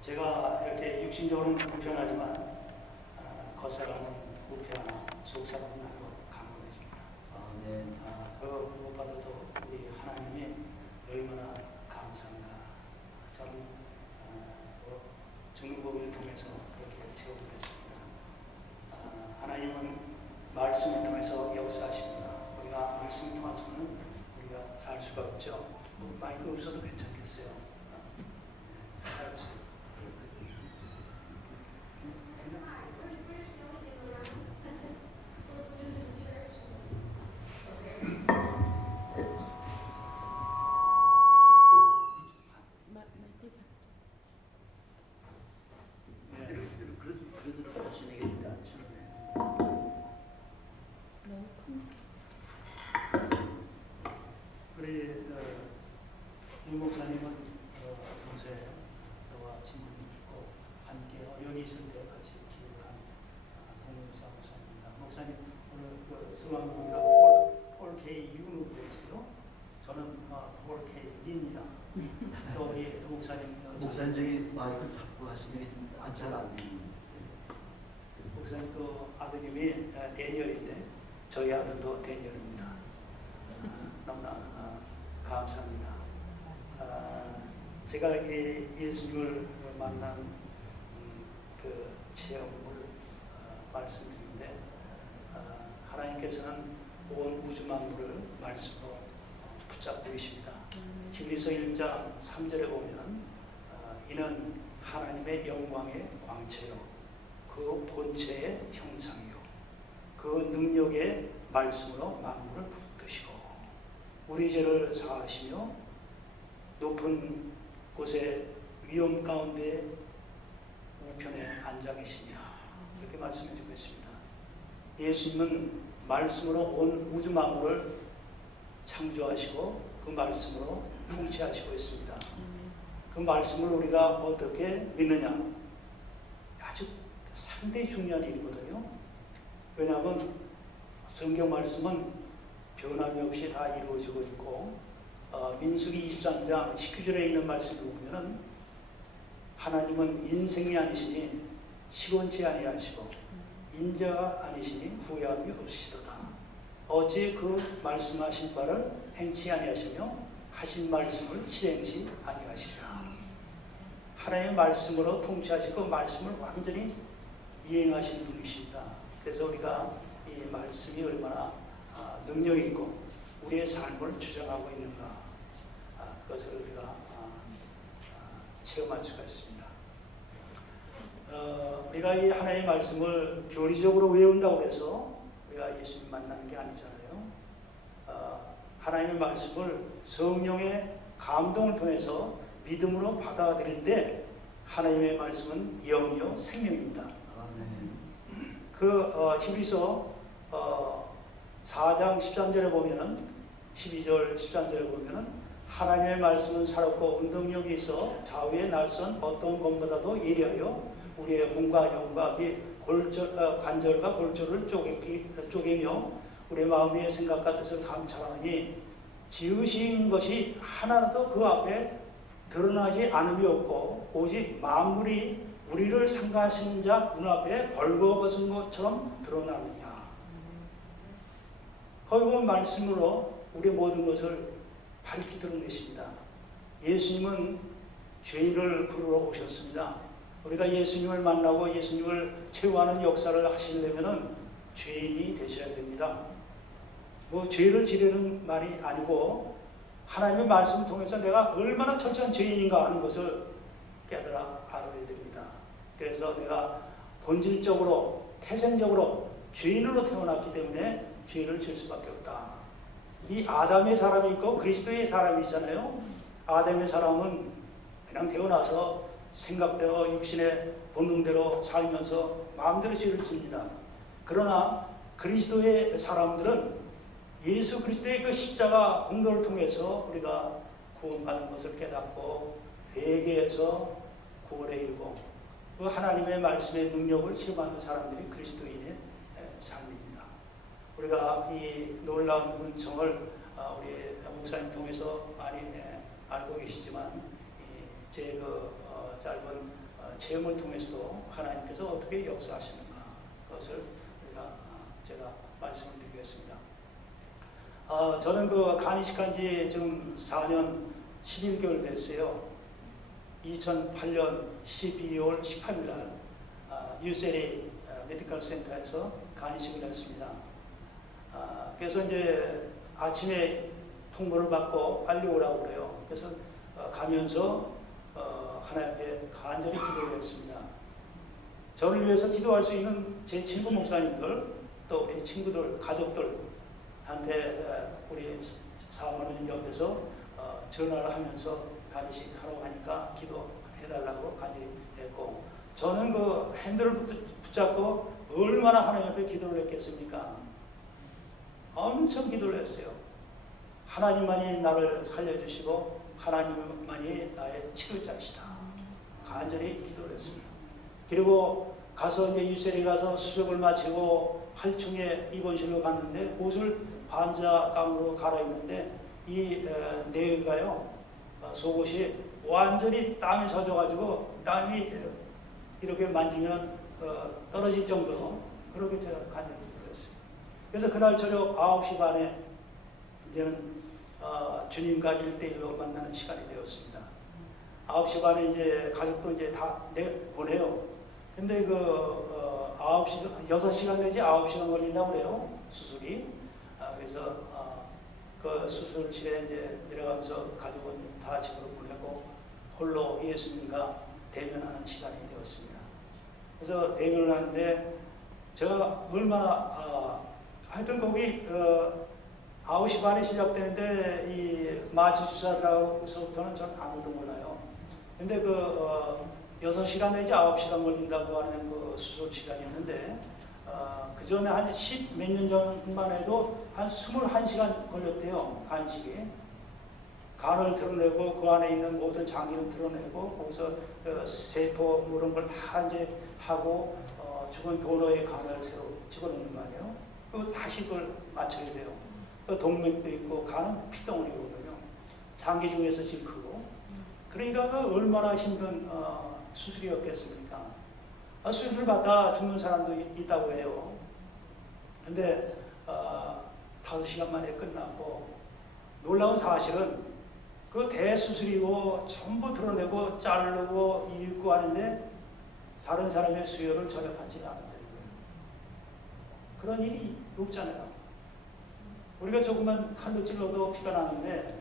제가 이렇게 육신적으로는 불편하지만 겉사람은 우편하, 속사람은 나로 강건해집니다. 아멘. 그 무엇보다도 우리 하나님이 얼마나 감사한가. 저는 중국을 통해서 그렇게 체험했습니다. 하나님은 말씀을 통해서 역사하십니다. 우리가 말씀을 통해서는 우리가 살 수가 없죠. 마이크 없어도 괜찮겠어요. 살아보세요. 그래도 자신에게 되지 않죠. 우리 유 목사님은 평소에 저와 친분이 깊고 함께 어려움이 있을 때 같이 기도한 동료사 목사입니다. 목사님 오늘 그 성함 보니까 폴 K 윤으로 되어 있어요. 저는 폴 K 리입니다. 또 우리 목사님 목사님 마이크 잡고 하시는 게 잘 안 들리는. 목사님 또 아드님이 데니얼인데 저희 아들도 데니얼입니다. 너무나 감사합니다. 제가 예수님을 만난 그 체험을 말씀드리는데 하나님께서는 온 우주 만물을 말씀으로 붙잡고 계십니다. 히브리서 1장 3절에 보면 이는 하나님의 영광의 광채요 그 본체의 형상이요 그 능력의 말씀으로 만물을 붙드시고 우리 죄를 사하시며 높은 곳에 위험 가운데 우편에 앉아 계시냐 이렇게 말씀해 주고 있습니다. 예수님은 말씀으로 온 우주 만물을 창조하시고 그 말씀으로 통치하시고 있습니다. 그 말씀을 우리가 어떻게 믿느냐 아주 상당히 중요한 일이거든요. 왜냐하면 성경 말씀은 변함이 없이 다 이루어지고 있고 민수기 23장 19절에 있는 말씀을 보면 하나님은 인생이 아니시니 시건치 아니하시고 인자가 아니시니 후회함이 없으시도다. 어찌 그 말씀하신 바를 행치 아니하시며 하신 말씀을 실행치 아니하시리라. 하나님의 말씀으로 통치하시고 말씀을 완전히 이행하신 분이십니다. 그래서 우리가 이 말씀이 얼마나 능력 있고 우리의 삶을 주장하고 있는가 그것을 우리가 체험할 수가 있습니다. 우리가 이 하나님의 말씀을 교리적으로 외운다고 해서 우리가 예수님 만나는 게 아니잖아요. 하나님의 말씀을 성령의 감동을 통해서 믿음으로 받아들일 때 하나님의 말씀은 영이요 생명입니다. 그 히브리서 4장 13절에 보면은 12절 13절에 보면은 하나님의 말씀은 살았고 운동력이 있어 좌우에 날선 어떤 것보다도 예리하여 우리의 혼과 영과 관절과 골절을 쪼개며 우리의 마음의 생각과 뜻을 감찰하니 지으신 것이 하나도 그 앞에 드러나지 않음이 없고 오직 만물이 우리를 상가하신 자 눈앞에 벌거벗은 것처럼 드러나느냐. 거기 보면 말씀으로 우리의 모든 것을 밝히 드러내십니다. 예수님은 죄인을 부르러 오셨습니다. 우리가 예수님을 만나고 예수님을 체험하는 역사를 하시려면 죄인이 되셔야 됩니다. 뭐 죄를 지르는 말이 아니고 하나님의 말씀을 통해서 내가 얼마나 철저한 죄인인가 하는 것을 깨달아 알아야 됩니다. 그래서 내가 본질적으로 태생적으로 죄인으로 태어났기 때문에 죄를 질 수밖에 없다. 이 아담의 사람이 있고 그리스도의 사람이 있잖아요. 아담의 사람은 그냥 태어나서 생각대로 육신의 본능대로 살면서 마음대로 죄를 집니다. 그러나 그리스도의 사람들은 예수 그리스도의 그 십자가 공로를 통해서 우리가 구원받은 것을 깨닫고 회개해서 구원에 이르고 그 하나님의 말씀의 능력을 체험하는 사람들이 그리스도인의 삶입니다. 우리가 이 놀라운 은총을 우리 목사님 통해서 많이 알고 계시지만 제 그 짧은 체험을 통해서도 하나님께서 어떻게 역사하시는가 그것을 제가 말씀을 드리겠습니다. 저는 그 간이식한 지 지금 4년 11개월 됐어요. 2008년 12월 18일 날 UCLA 메디컬 센터에서 간이식을 했습니다. 그래서 이제 아침에 통보를 받고 빨리 오라고 그래요. 그래서 가면서 하나님 앞에 간절히 기도를 했습니다. 저를 위해서 기도할 수 있는 제 친구 목사님들, 또 우리 친구들, 가족들한테 우리 사모님 옆에서 전화를 하면서 간이식 하러 가니까 기도해달라고 간이했고, 저는 그 핸들을 붙잡고 얼마나 하나님 앞에 기도를 했겠습니까? 엄청 기도를 했어요. 하나님만이 나를 살려주시고 하나님만이 나의 치료자이시다. 간절히 기도를 했습니다. 그리고 가서 이제 UCLA 가서 수족을 마치고 8층에 입원실로 갔는데 옷을 반자감으로 갈아입는데 이 내의가요, 속옷이 완전히 땀이 젖어가지고 땀이 이렇게 만지면 떨어질 정도로 그렇게 제가 간절히 기도했어요. 그래서 그날 저녁 9시 반에 이제는 주님과 1대1로 만나는 시간이 되었습니다. 9시 반에 이제 가족도 이제 다 보내요. 근데 6시간 내지 9시간 걸린다고 그래요. 수술이. 그래서 그 수술실에 이제 내려가면서 가족은 다 집으로 보내고 홀로 예수님과 대면하는 시간이 되었습니다. 그래서 대면을 하는데 제가 얼마나 하여튼 거기 9시 반에 시작되는데 이 마취 수술하고서부터는 저는 아무도 몰라요. 근데 6시간 내지 9시간 걸린다고 하는 그 수술 시간이었는데 그 전에 한 10 몇 년 전만 해도 한 21시간 걸렸대요. 간식이. 간을 드러내고 그 안에 있는 모든 장기를 드러내고 거기서 세포 이런 걸 다 이제 하고 죽은 도너의 간을 새로 집어넣는 거 아니에요. 그리고 다시 그걸 맞춰야 돼요. 동맥도 있고 간은 피덩어리거든요. 장기 중에서 제일 크고. 그러니까 얼마나 힘든 수술이었겠습니까? 수술 받다 죽는 사람도 있다고 해요. 근데 5시간 만에 끝났고 놀라운 사실은 그 대수술이고 전부 드러내고 자르고 이고 하는데 다른 사람의 수혈을 전혀 받지 않았다는 거예요. 그런 일이 없잖아요. 우리가 조금만 칼로 찔러도 피가 나는데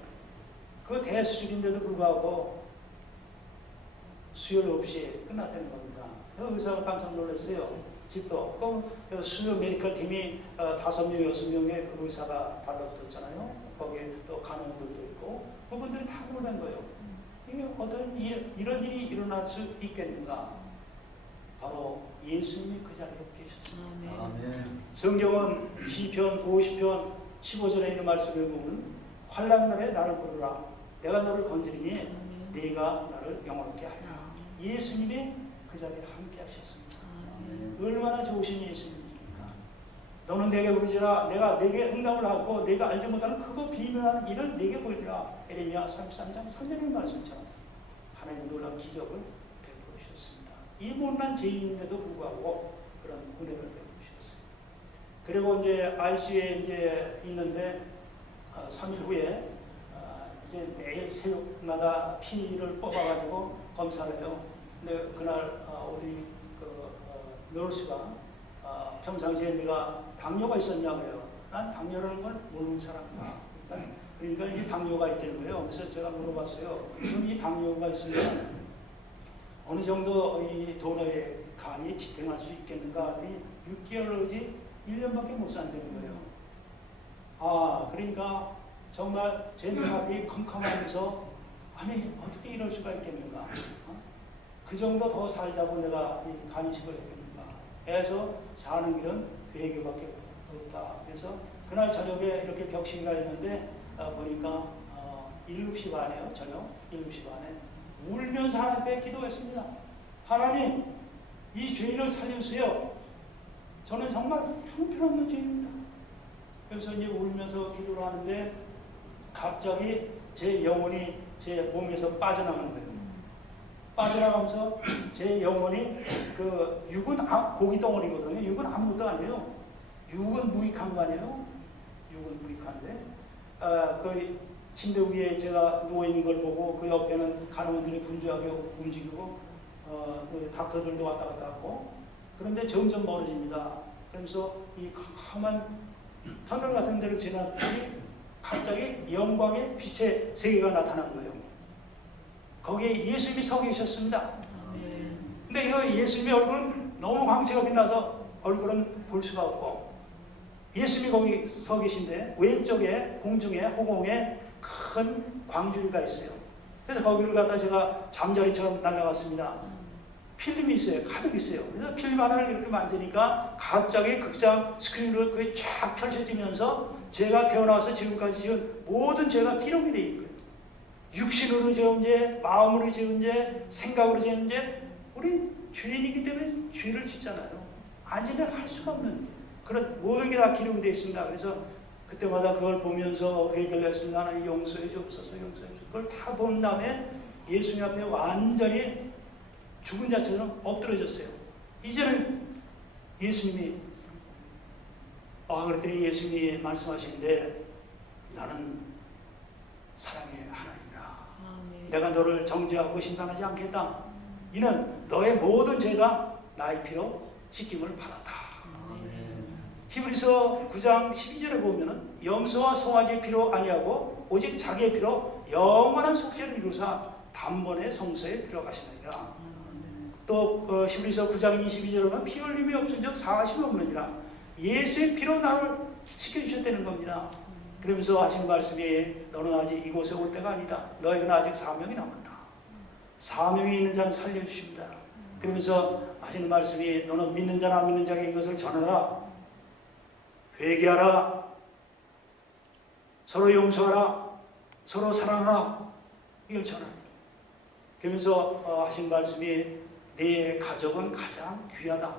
그 대수술인데도 불구하고 수혈 없이 끝났다는 겁니다. 그 의사가 깜짝 놀랐어요. 집도. 그 수술 메디컬 팀이 5명, 6명의 그 의사가 달라붙었잖아요. 거기에 또 간호들도 있고 그분들이 다 놀란 거예요. 이게 어떤 이런 일이 일어날 수 있겠는가? 바로 예수님이 그 자리에 계셨습니다. 아멘. 성경은 시편 50편 15절에 있는 말씀을 보면 환난 날에 나를 부르라. 내가 너를 건지리니 네가 나를 영원케 하리라. 예수님이 그 자리에 함께 하셨습니다. 얼마나 좋으신 예수님입니까? 너는 내게 부르지라. 내가 내게 응답을 하고 내가 알지 못하는 크고 비밀한 일을 내게 보이리라. 에레미야 33장 3절의 말씀처럼 하나님 놀라운 기적을 베풀으셨습니다. 이 못난 죄인인데도 불구하고 그런 은혜를 베푸셨어요. 그리고 이제 ICU에 이제 있는데 3일 후에 이제 매일 새벽마다 피를 뽑아가지고 검사를 해요. 근데 그날 우리 너스가 평상시에 네가 당뇨가 있었냐 그래요. 난 당뇨라는 걸 모르는 사람이다. 그러니까 이 당뇨가 있다는 거예요. 그래서 제가 물어봤어요. 그럼 이 당뇨가 있으면 어느 정도 이 도너의 간이 지탱할 수 있겠는가? 6개월이지 1년밖에 못 산다는 거예요. 그러니까 정말 제 눈앞이 컴컴하면서 아니 어떻게 이럴 수가 있겠는가? 그 정도 더 살자고 내가 이 간이식을 했겠는가? 해서 사는 길은 회개밖에 없다. 그래서 그날 저녁에 이렇게 벽시가 있는데 보니까 7시 반에요. 저녁 7시 반에 울면서 하나님 앞에 기도했습니다. 하나님, 이 죄인을 살려주세요. 저는 정말 형편없는 죄인입니다. 그래서 이제 울면서 기도를 하는데 갑자기 제 영혼이 제 몸에서 빠져나가는 거예요. 빠져나가면서 제 영혼이 그 육은 고기 덩어리거든요. 육은 아무것도 아니에요. 육은 무익한 거 아니에요. 육은 무익한데 그 침대 위에 제가 누워있는 걸 보고 그 옆에는 간호원들이 분주하게 움직이고 그 닥터들도 왔다 갔다 하고 그런데 점점 멀어집니다. 그러면서 이 캄캄한 터널 같은 데를 지나더니 갑자기 영광의 빛의 세계가 나타난 거예요. 거기에 예수님이 서 계셨습니다. 근데 이거 예수님의 얼굴은 너무 광채가 빛나서 얼굴은 볼 수가 없고 예수님이 거기 서 계신데 왼쪽에 공중에 허공에 큰 광주리가 있어요. 그래서 거기를 갖다 제가 잠자리처럼 날아갔습니다. 필름이 있어요. 가득 있어요. 그래서 필름 하나를 이렇게 만지니까 갑자기 극장 스크린으로 그게 쫙 펼쳐지면서 제가 태어나서 지금까지 지은 모든 죄가 기록이 되어 있는 거예요. 육신으로 지은 죄, 마음으로 지은 죄, 생각으로 지은 죄, 우린 죄인이기 때문에 죄를 짓잖아요. 안지는 할 수가 없는 그런 모든 게 다 기록이 되어 있습니다. 그래서 그때마다 그걸 보면서 회개를 했습니다. 하나님 용서해 주옵소서, 용서해 주옵소서. 그걸 다 본 다음에 예수님 앞에 완전히 죽은 자처럼 엎드러졌어요. 이제는 예수님이 그랬더니 예수님이 말씀하시는데 나는 사랑의 하나님이라. 내가 너를 정죄하고 심판하지 않겠다. 이는 너의 모든 죄가 나의 피로 씻김을 받았다. 히브리서 9장 12절에 보면은 염소와 송아지의 피로 아니하고 오직 자기의 피로 영원한 속죄를 이루사 단번에 성소에 들어가시느니라. 또 히브리서 9장 22절에 보면 피 흘림이 없은 적 사하심이 없느니라. 예수의 피로 나를 씻겨주셨다는 겁니다. 그러면서 하신 말씀이 너는 아직 이곳에 올 때가 아니다. 너에게는 아직 사명이 남았다. 사명이 있는 자는 살려주십니다. 그러면서 하시는 말씀이 너는 믿는 자나 안 믿는 자에게 이것을 전하라. 회개하라. 서로 용서하라. 서로 사랑하라. 이걸 전하라. 그러면서 하신 말씀이 내 가족은 가장 귀하다.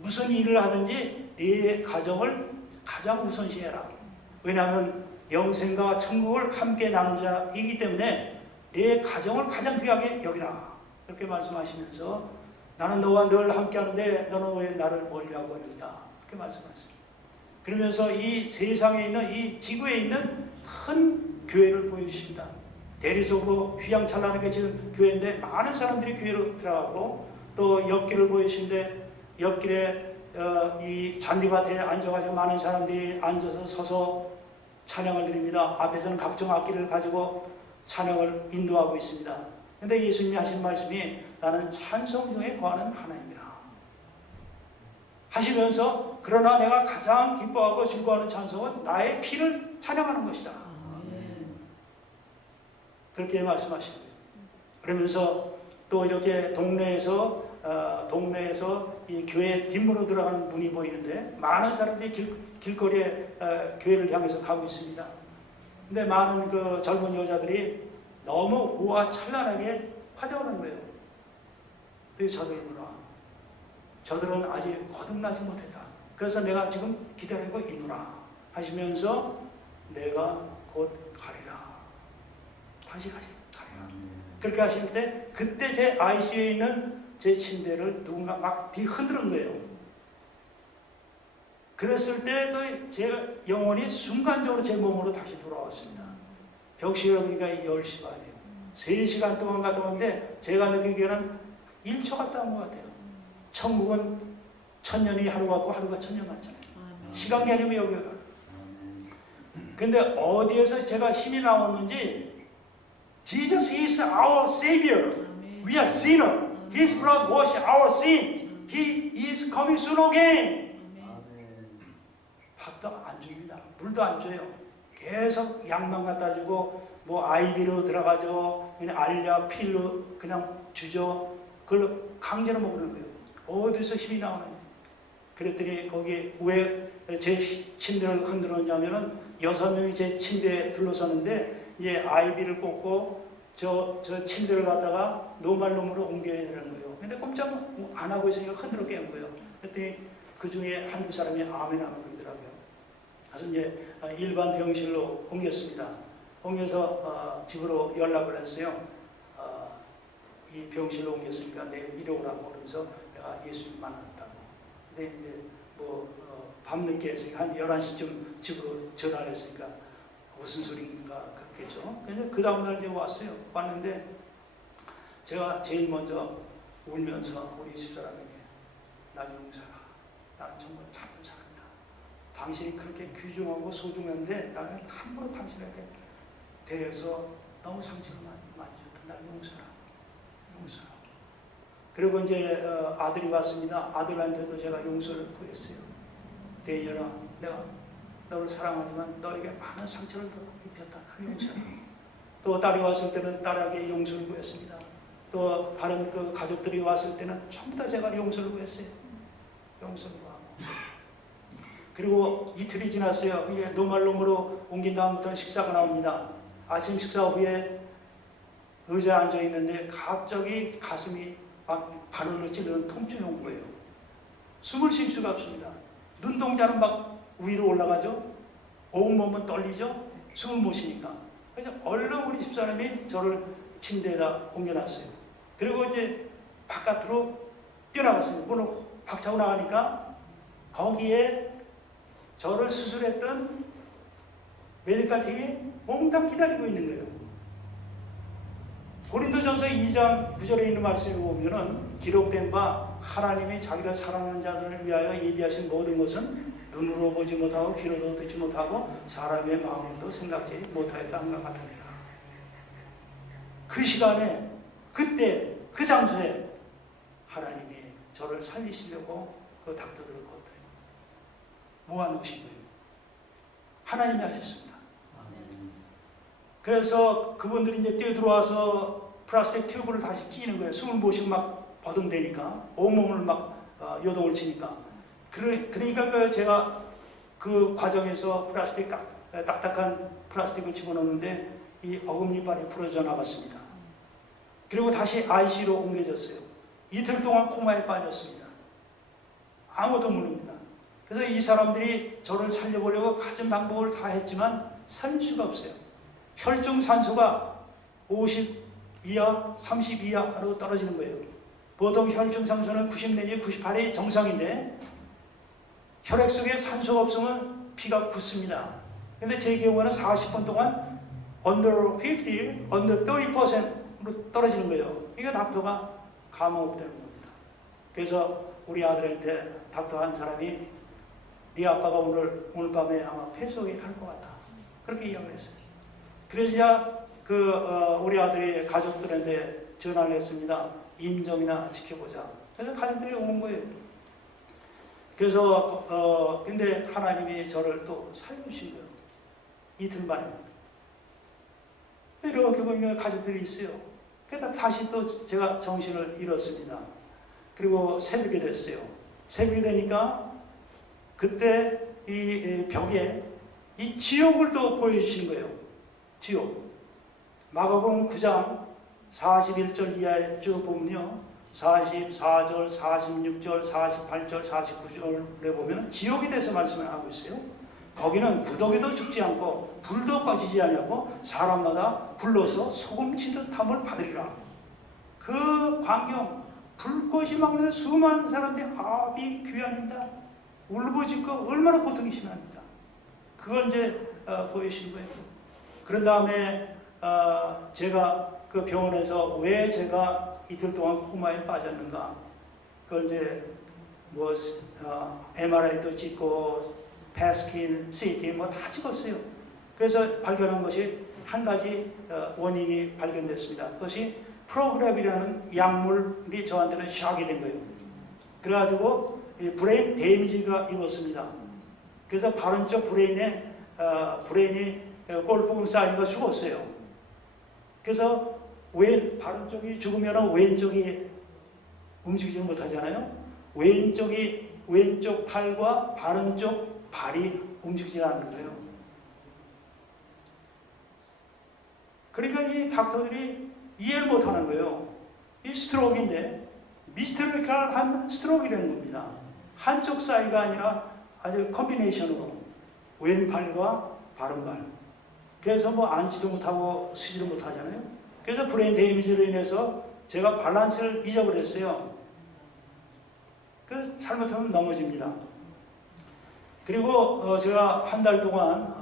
무슨 일을 하든지 네 가정을 가장 우선시해라. 왜냐하면 영생과 천국을 함께 나눈 자이기 때문에 내 가정을 가장 귀하게 여기라. 이렇게 말씀하시면서 나는 너와 늘 함께 하는데 너는 왜 나를 멀리하고 있느냐. 이렇게 말씀하셨습니다. 그러면서 이 세상에 있는 이 지구에 있는 큰 교회를 보여주십니다. 대리석으로 휘황찬란하게 지은 교회인데 많은 사람들이 교회로 들어가고 또 옆길을 보여주시는데 옆길에 이 잔디밭에 앉아가지고 많은 사람들이 앉아서 서서 찬양을 드립니다. 앞에서는 각종 악기를 가지고 찬양을 인도하고 있습니다. 그런데 예수님이 하신 말씀이 나는 찬송 중에 거하는 하나님이라 하시면서 그러나 내가 가장 기뻐하고 즐거워하는 찬송은 나의 피를 찬양하는 것이다. 그렇게 말씀하시는 거예요. 그러면서 또 이렇게 동네에서 이 교회 뒷문으로 들어가는 문이 보이는데 많은 사람들이 길거리에 교회를 향해서 가고 있습니다. 근데 많은 그 젊은 여자들이 너무 우아찬란하게 화장을 하는 거예요. 그래서 저들을 물어. 저들은 아직 거듭나지 못했다. 그래서 내가 지금 기다리고 있노라 하시면서 내가 곧 가리라. 다시 가리라. 그렇게 하실 때 그때 제 ICU에 있는 제 침대를 누군가 막 뒤흔드는 거예요. 그랬을 때 제가 영혼이 순간적으로 제 몸으로 다시 돌아왔습니다. 벽시가 보니까 10시 반이에요. 3시간 동안 갔다 왔는데 제가 느끼기에는 1초 갔다 온 것 같아요. 천국은 1000년이 하루 같고 하루가 1000년 같잖아요. 시간 개념이 여기가. 근데 어디에서 제가 힘이 나왔는지 Jesus is our Savior. We are sinner. His blood wash our sin. He is coming soon again. 밥도 안 줍니다. 물도 안 줘요. 계속 약만 갖다 주고 뭐 아이비로 들어가죠. 그냥 알약, 필로 그냥 주죠. 그걸 강제로 먹는 거예요. 어디서 힘이 나오느냐. 그랬더니 거기 왜 제 침대를 흔들었냐면은 6명이 제 침대에 둘러섰는데 이제 아이비를 꽂고 저 침대를 갖다가 노말룸으로 옮겨야 되는 거예요. 근데 꼼짝 안 하고 있으니까 흔들어 깨는 거예요. 그랬더니 그 중에 한두 사람이 아멘 하면 그러더라고요. 그래서 이제 일반 병실로 옮겼습니다. 옮겨서 집으로 연락을 했어요. 이 병실로 옮겼으니까 내일 이러라고 그러면서 내가 예수님 만났다고. 근데 이제 밤늦게 했으니까 한 11시쯤 집으로 전화를 했으니까 무슨 소리인가 그렇겠죠. 근데 그 다음날 이제 왔어요. 왔는데 제가 제일 먼저 울면서 우리 집사람에게 날 용서하라. 나는 정말 나쁜 사람이다. 당신이 그렇게 귀중하고 소중한데 나는 함부로 당신에게 대해서 너무 상처를 많이 줬다. 날 용서하라. 용서하라. 그리고 이제 아들이 왔습니다. 아들한테도 제가 용서를 구했어요. 대여라, 내가 너를 사랑하지만 너에게 많은 상처를 더 입혔다. 날 용서하라. 또 딸이 왔을 때는 딸에게 용서를 구했습니다. 또 다른 그 가족들이 왔을 때는 전부 다 제가 용서를 구했어요. 용서를 구하고. 그리고 이틀이 지났어요. 이게 노말롬으로 옮긴 다음부터 식사가 나옵니다. 아침 식사 후에 의자에 앉아 있는데 갑자기 가슴이 막 바늘로 찌르는 통증이 온 거예요. 숨을 쉴 수가 없습니다. 눈동자는 막 위로 올라가죠. 온몸은 떨리죠. 숨을 못 쉬니까. 그래서 얼른 우리 집사람이 저를 침대에다 옮겨놨어요. 그리고 이제 바깥으로 뛰어나갔어요. 문을 박차고 나가니까 거기에 저를 수술했던 메디컬 팀이 몽땅 기다리고 있는 거예요. 고린도전서 2장 9절에 있는 말씀을 보면은 기록된 바 하나님이 자기를 사랑하는 자들을 위하여 예비하신 모든 것은 눈으로 보지 못하고 귀로도 듣지 못하고 사람의 마음으로도 생각지 못하였다는 것 같으니라. 그 시간에 그때 그 장소에 하나님이 저를 살리시려고 그 닥터들을 걷어요. 모아놓으신 거예요. 하나님이 하셨습니다. 그래서 그분들이 이제 뛰어들어와서 플라스틱 튜브를 다시 끼는 거예요. 숨을 못 쉬고 막 버둥대니까 온몸을 막 요동을 치니까. 그러니까 제가 그 과정에서 플라스틱 딱딱한 플라스틱을 집어넣는데 이 어금니발이 부러져 나갔습니다. 그리고 다시 IC로 옮겨졌어요. 이틀 동안 코마에 빠졌습니다. 아무도 모릅니다. 그래서 이 사람들이 저를 살려보려고 가진 방법을 다 했지만 살릴 수가 없어요. 혈중 산소가 50 이하, 30 이하로 떨어지는 거예요. 보통 혈중 산소는 90 내지 98이 정상인데 혈액 속에 산소가 없으면 피가 굳습니다. 근데 제 경우는 40분 동안 under 50, under 30%로 떨어지는 거예요. 이거 닥터가 감옥되는 겁니다. 그래서 우리 아들한테 닥터 한 사람이 네 아빠가 오늘 밤에 아마 폐소할 것 같다. 그렇게 이야기를 했어요. 그래서 우리 아들이 가족들한테 전화를 했습니다. 임종이나 지켜보자. 그래서 가족들이 오는 거예요. 그래서 근데 하나님이 저를 또 살려주신 거예요. 이틀 만에. 이렇게 보니까 가족들이 있어요. 그래서 다시 또 제가 정신을 잃었습니다. 그리고 새벽이 됐어요. 새벽이 되니까 그때 이 벽에 이 지옥을 또 보여주신 거예요. 지옥. 마가복음 9장 41절 이하에 쭉 보면요. 44절, 46절, 48절, 49절에 보면 지옥에 대해서 말씀을 하고 있어요. 거기는 구더기도 죽지 않고 불도 꺼지지 않고 사람마다 불러서 소금치듯 함을 받으리라. 그 광경, 불꽃이 막 그래서 수많은 사람들이 이 귀환입니다. 울부짖고 얼마나 고통이 심합니다. 그걸 이제 보여주신 거예요. 그런 다음에 제가 그 병원에서 왜 제가 이틀 동안 코마에 빠졌는가, 그걸 이제 MRI도 찍고 패스킨, CT 다 찍었어요. 그래서 발견한 것이 한 가지 원인이 발견됐습니다. 그것이 프로그램이라는 약물이 저한테는 샥이 된 거예요. 그래가지고 브레인 데미지가 입었습니다. 그래서 바른쪽 브레인이 골프공 쌓이가 죽었어요. 그래서 바른쪽이 죽으면 왼쪽이 움직이지 못하잖아요. 왼쪽 팔과 바른쪽 발이 움직이지 않는 거예요. 그러니까 이 닥터들이 이해를 못하는 거예요. 이 스트로크인데 미스테리컬한 스트로크라는 겁니다. 한쪽 사이가 아니라 아주 컴비네이션으로 왼팔과 바른발. 그래서 앉지도 못하고 쓰지도 못하잖아요. 그래서 브레인 데미지로 인해서 제가 밸런스를 잊어버렸어요. 그 잘못하면 넘어집니다. 그리고 제가 한 달 동안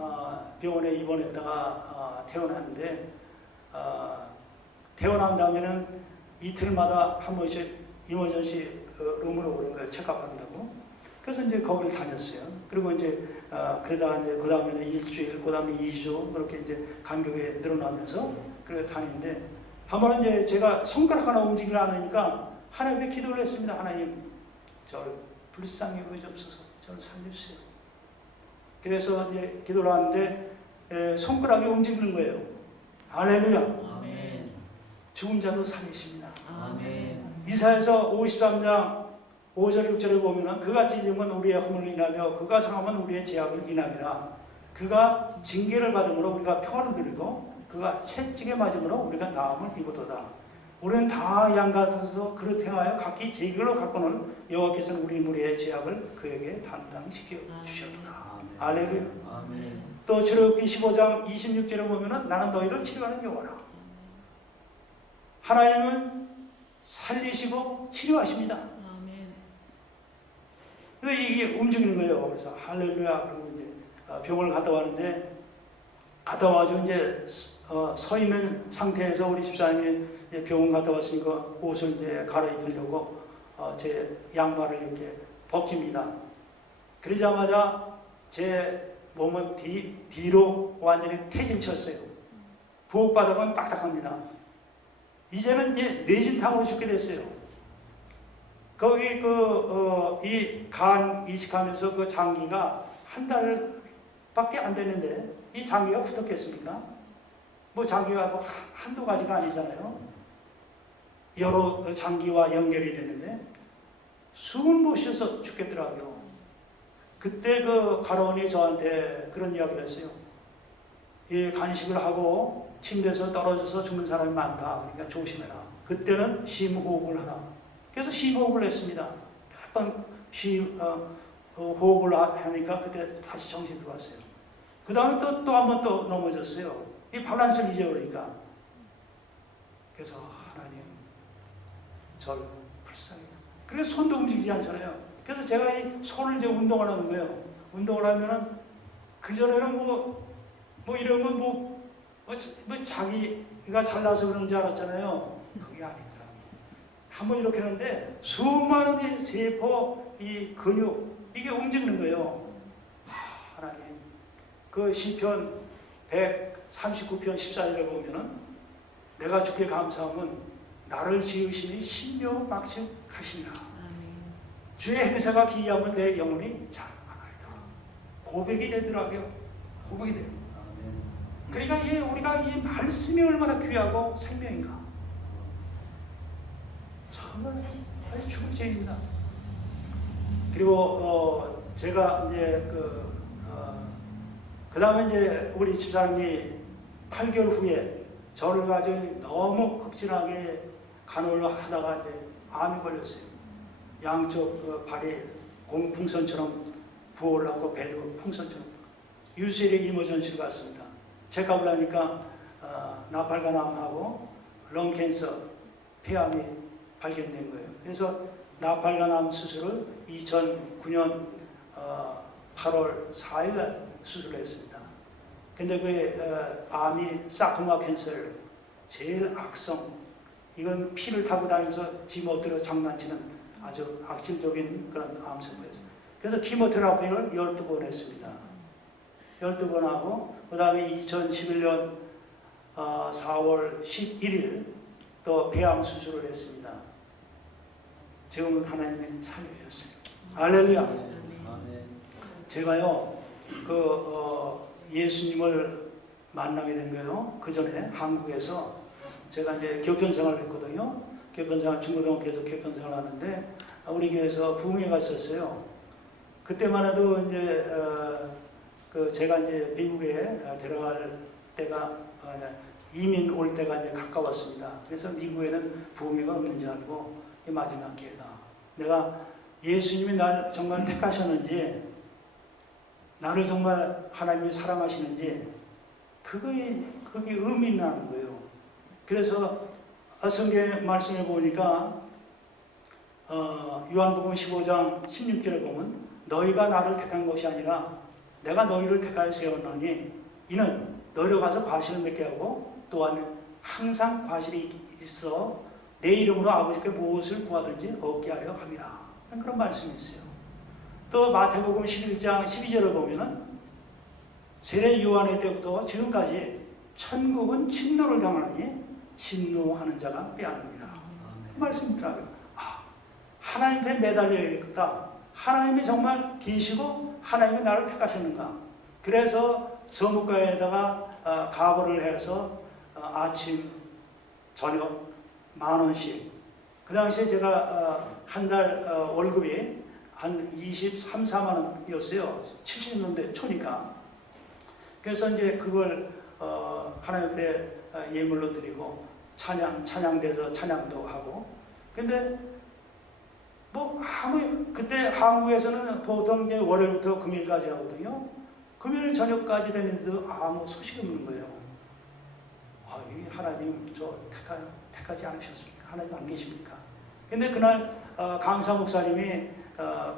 병원에 입원했다가 퇴원하는데 퇴원한 다음에는 이틀마다 한 번씩 이머전시 룸으로 오는 거예요. 체크업한다고. 그래서 이제 거기를 다녔어요. 그리고 이제 그러다가 이제 그 다음에는 일주일, 그 다음에 2주 그렇게 이제 간격이 늘어나면서 그렇게 다니는데 한 번은 이제 제가 손가락 하나 움직이지 않으니까 하나님께 기도를 했습니다. 하나님, 저를 불쌍히 여겨주옵소서. 저를 살려주세요. 그래서 이제 기도를 하는데 손가락이 움직이는 거예요. 할렐루야. 아멘. 죽은 자도 살리십니다. 아멘. 이사야서 53장 5절 6절에 보면은 그가 찔림은 우리의 허물을 인하며 그가 상함은 우리의 죄악을 인함이라. 그가 징계를 받음으로 우리가 평안을 누리고 그가 채찍에 맞음으로 우리가 나음을 입었도다. 우리는 다 양 같아서 그릇 행하여 각기 제 길로 갖고는 여호와께서는 우리 무리의 죄악을 그에게 단단히 시켜 주셨도다. 할렐루야. 아멘. 또 출애굽기 15장 26절에 보면은 나는 너희를 치료하는 여호와라. 하나님은 살리시고 치료하십니다. 아멘. 근데 이게 움직이는 거예요. 그래서 할렐루야. 그리고 이제 병원을 갔다 왔는데 갔다 와가지고 이제 서 있는 상태에서 우리 집사님이 이제 병원 갔다 왔으니까 옷을 이제 갈아입으려고 제 양말을 이렇게 벗깁니다. 그러자마자 제 몸은 뒤로 완전히 퇴진 쳤어요. 부엌바닥은 딱딱합니다. 이제는 이제 뇌진탕으로 죽게 됐어요. 거기 이 간 이식하면서 그 장기가 한 달밖에 안 됐는데 이 장기가 붙었겠습니까? 뭐 장기가 뭐 한두 가지가 아니잖아요. 여러 장기와 연결이 됐는데 숨을 못 쉬어서 죽겠더라고요. 그때 그 가로원이 저한테 그런 이야기를 했어요. 이 간식을 하고 침대에서 떨어져서 죽는 사람이 많다. 그러니까 조심해라. 그때는 심호흡을 하라. 그래서 심호흡을 했습니다. 몇 번 호흡을 하니까 그때 다시 정신이 들어왔어요. 그 다음에 또 한 번 또 넘어졌어요. 이 밸런스를 잊어버리니까. 그래서 하나님, 저를 불쌍히. 그래서 손도 움직이지 않잖아요. 그래서 제가 이 손을 이제 운동을 하는 거예요. 운동을 하면은 그전에는 뭐 이런 건 뭐 자기가 잘나서 그런 줄 알았잖아요. 그게 아니다. 한번 이렇게 하는데 수많은 이 세포, 이 근육 이게 움직이는 거예요. 하나님, 그 시편 139편 14절에 보면은 내가 주께 감사함은 나를 지으시니 신묘막측하시니라. 주의 행사가 기이함을 내 영혼이 잘 아나이다. 고백이 되더라고요. 고백이 돼요. 그러니까 우리가 이 말씀이 얼마나 귀하고 생명인가. 정말 아주 죽을 죄입니다. 그리고 제가 이제 그 다음에 이제 우리 집사님이 8개월 후에 저를 가지고 너무 극진하게 간호를 하다가 이제 암이 걸렸어요. 양쪽 발이 풍선처럼 부어올랐고 배도 풍선처럼 유수일의 이머전시를 갔습니다. 체크업을 하니까 나팔관암하고 런캔서, 폐암이 발견된 거예요. 그래서 나팔관암 수술을 2009년 8월 4일 날 수술을 했습니다. 근데 그 암이 사크마 캔서를 제일 악성, 이건 피를 타고 다니면서 지멋대로 장난치는 아주 악질적인 그런 암세포였어요. 그래서 키모테라피를 12번 했습니다. 12번 하고 그 다음에 2011년 4월 11일 또 폐암 수술을 했습니다. 지금은 하나님이 살려주셨어요. 할렐루야. 제가요 예수님을 만나게 된 거예요. 그 전에 한국에서 제가 이제 교편 생활을 했거든요. 교편 생활, 중고등학교 계속 교편 생활을 하는데 우리 교회에서 부흥회가 있었어요. 그때만 해도 이제 제가 이제 미국에 들어갈 때가 이민 올 때가 이제 가까웠습니다. 그래서 미국에는 부흥회가 없는 줄 알고 이 마지막 기회다. 내가 예수님이 날 정말 택하셨는지, 나를 정말 하나님이 사랑하시는지 그게 의미 나는 거예요. 그래서 성경 말씀을 보니까 요한복음 15장 16절에 보면 너희가 나를 택한 것이 아니라 내가 너희를 택하여 세웠나니 이는 너희로 가서 과실을 맺게 하고 또한 항상 과실이 있어 내 이름으로 아버지께 무엇을 구하든지 얻게 하려 함이라. 그런 말씀이 있어요. 또 마태복음 11장 12절에 보면은 세례 요한의 때부터 지금까지 천국은 진노를 당하니 진노하는 자가 빼앗느니라. 그 말씀이더라고요. 하나님 앞에 매달려야겠다. 하나님이 정말 계시고 하나님이 나를 택하셨는가. 그래서 서무과에다가 가보를 해서 아침 저녁 10,000원씩. 그 당시에 제가 한 달 월급이 한 23, 4만 원이었어요. 70년대 초니까. 그래서 이제 그걸 하나님 앞에 예물로 드리고 찬양대에서 찬양도 하고. 근데 뭐 그때 한국에서는 보통 이제 월요일부터 금요일까지 하거든요. 금요일 저녁까지 되는데도 아무 소식이 없는 거예요. 하나님 저 택하지 않으셨습니까? 하나님 안 계십니까? 근데 그날 강사 목사님이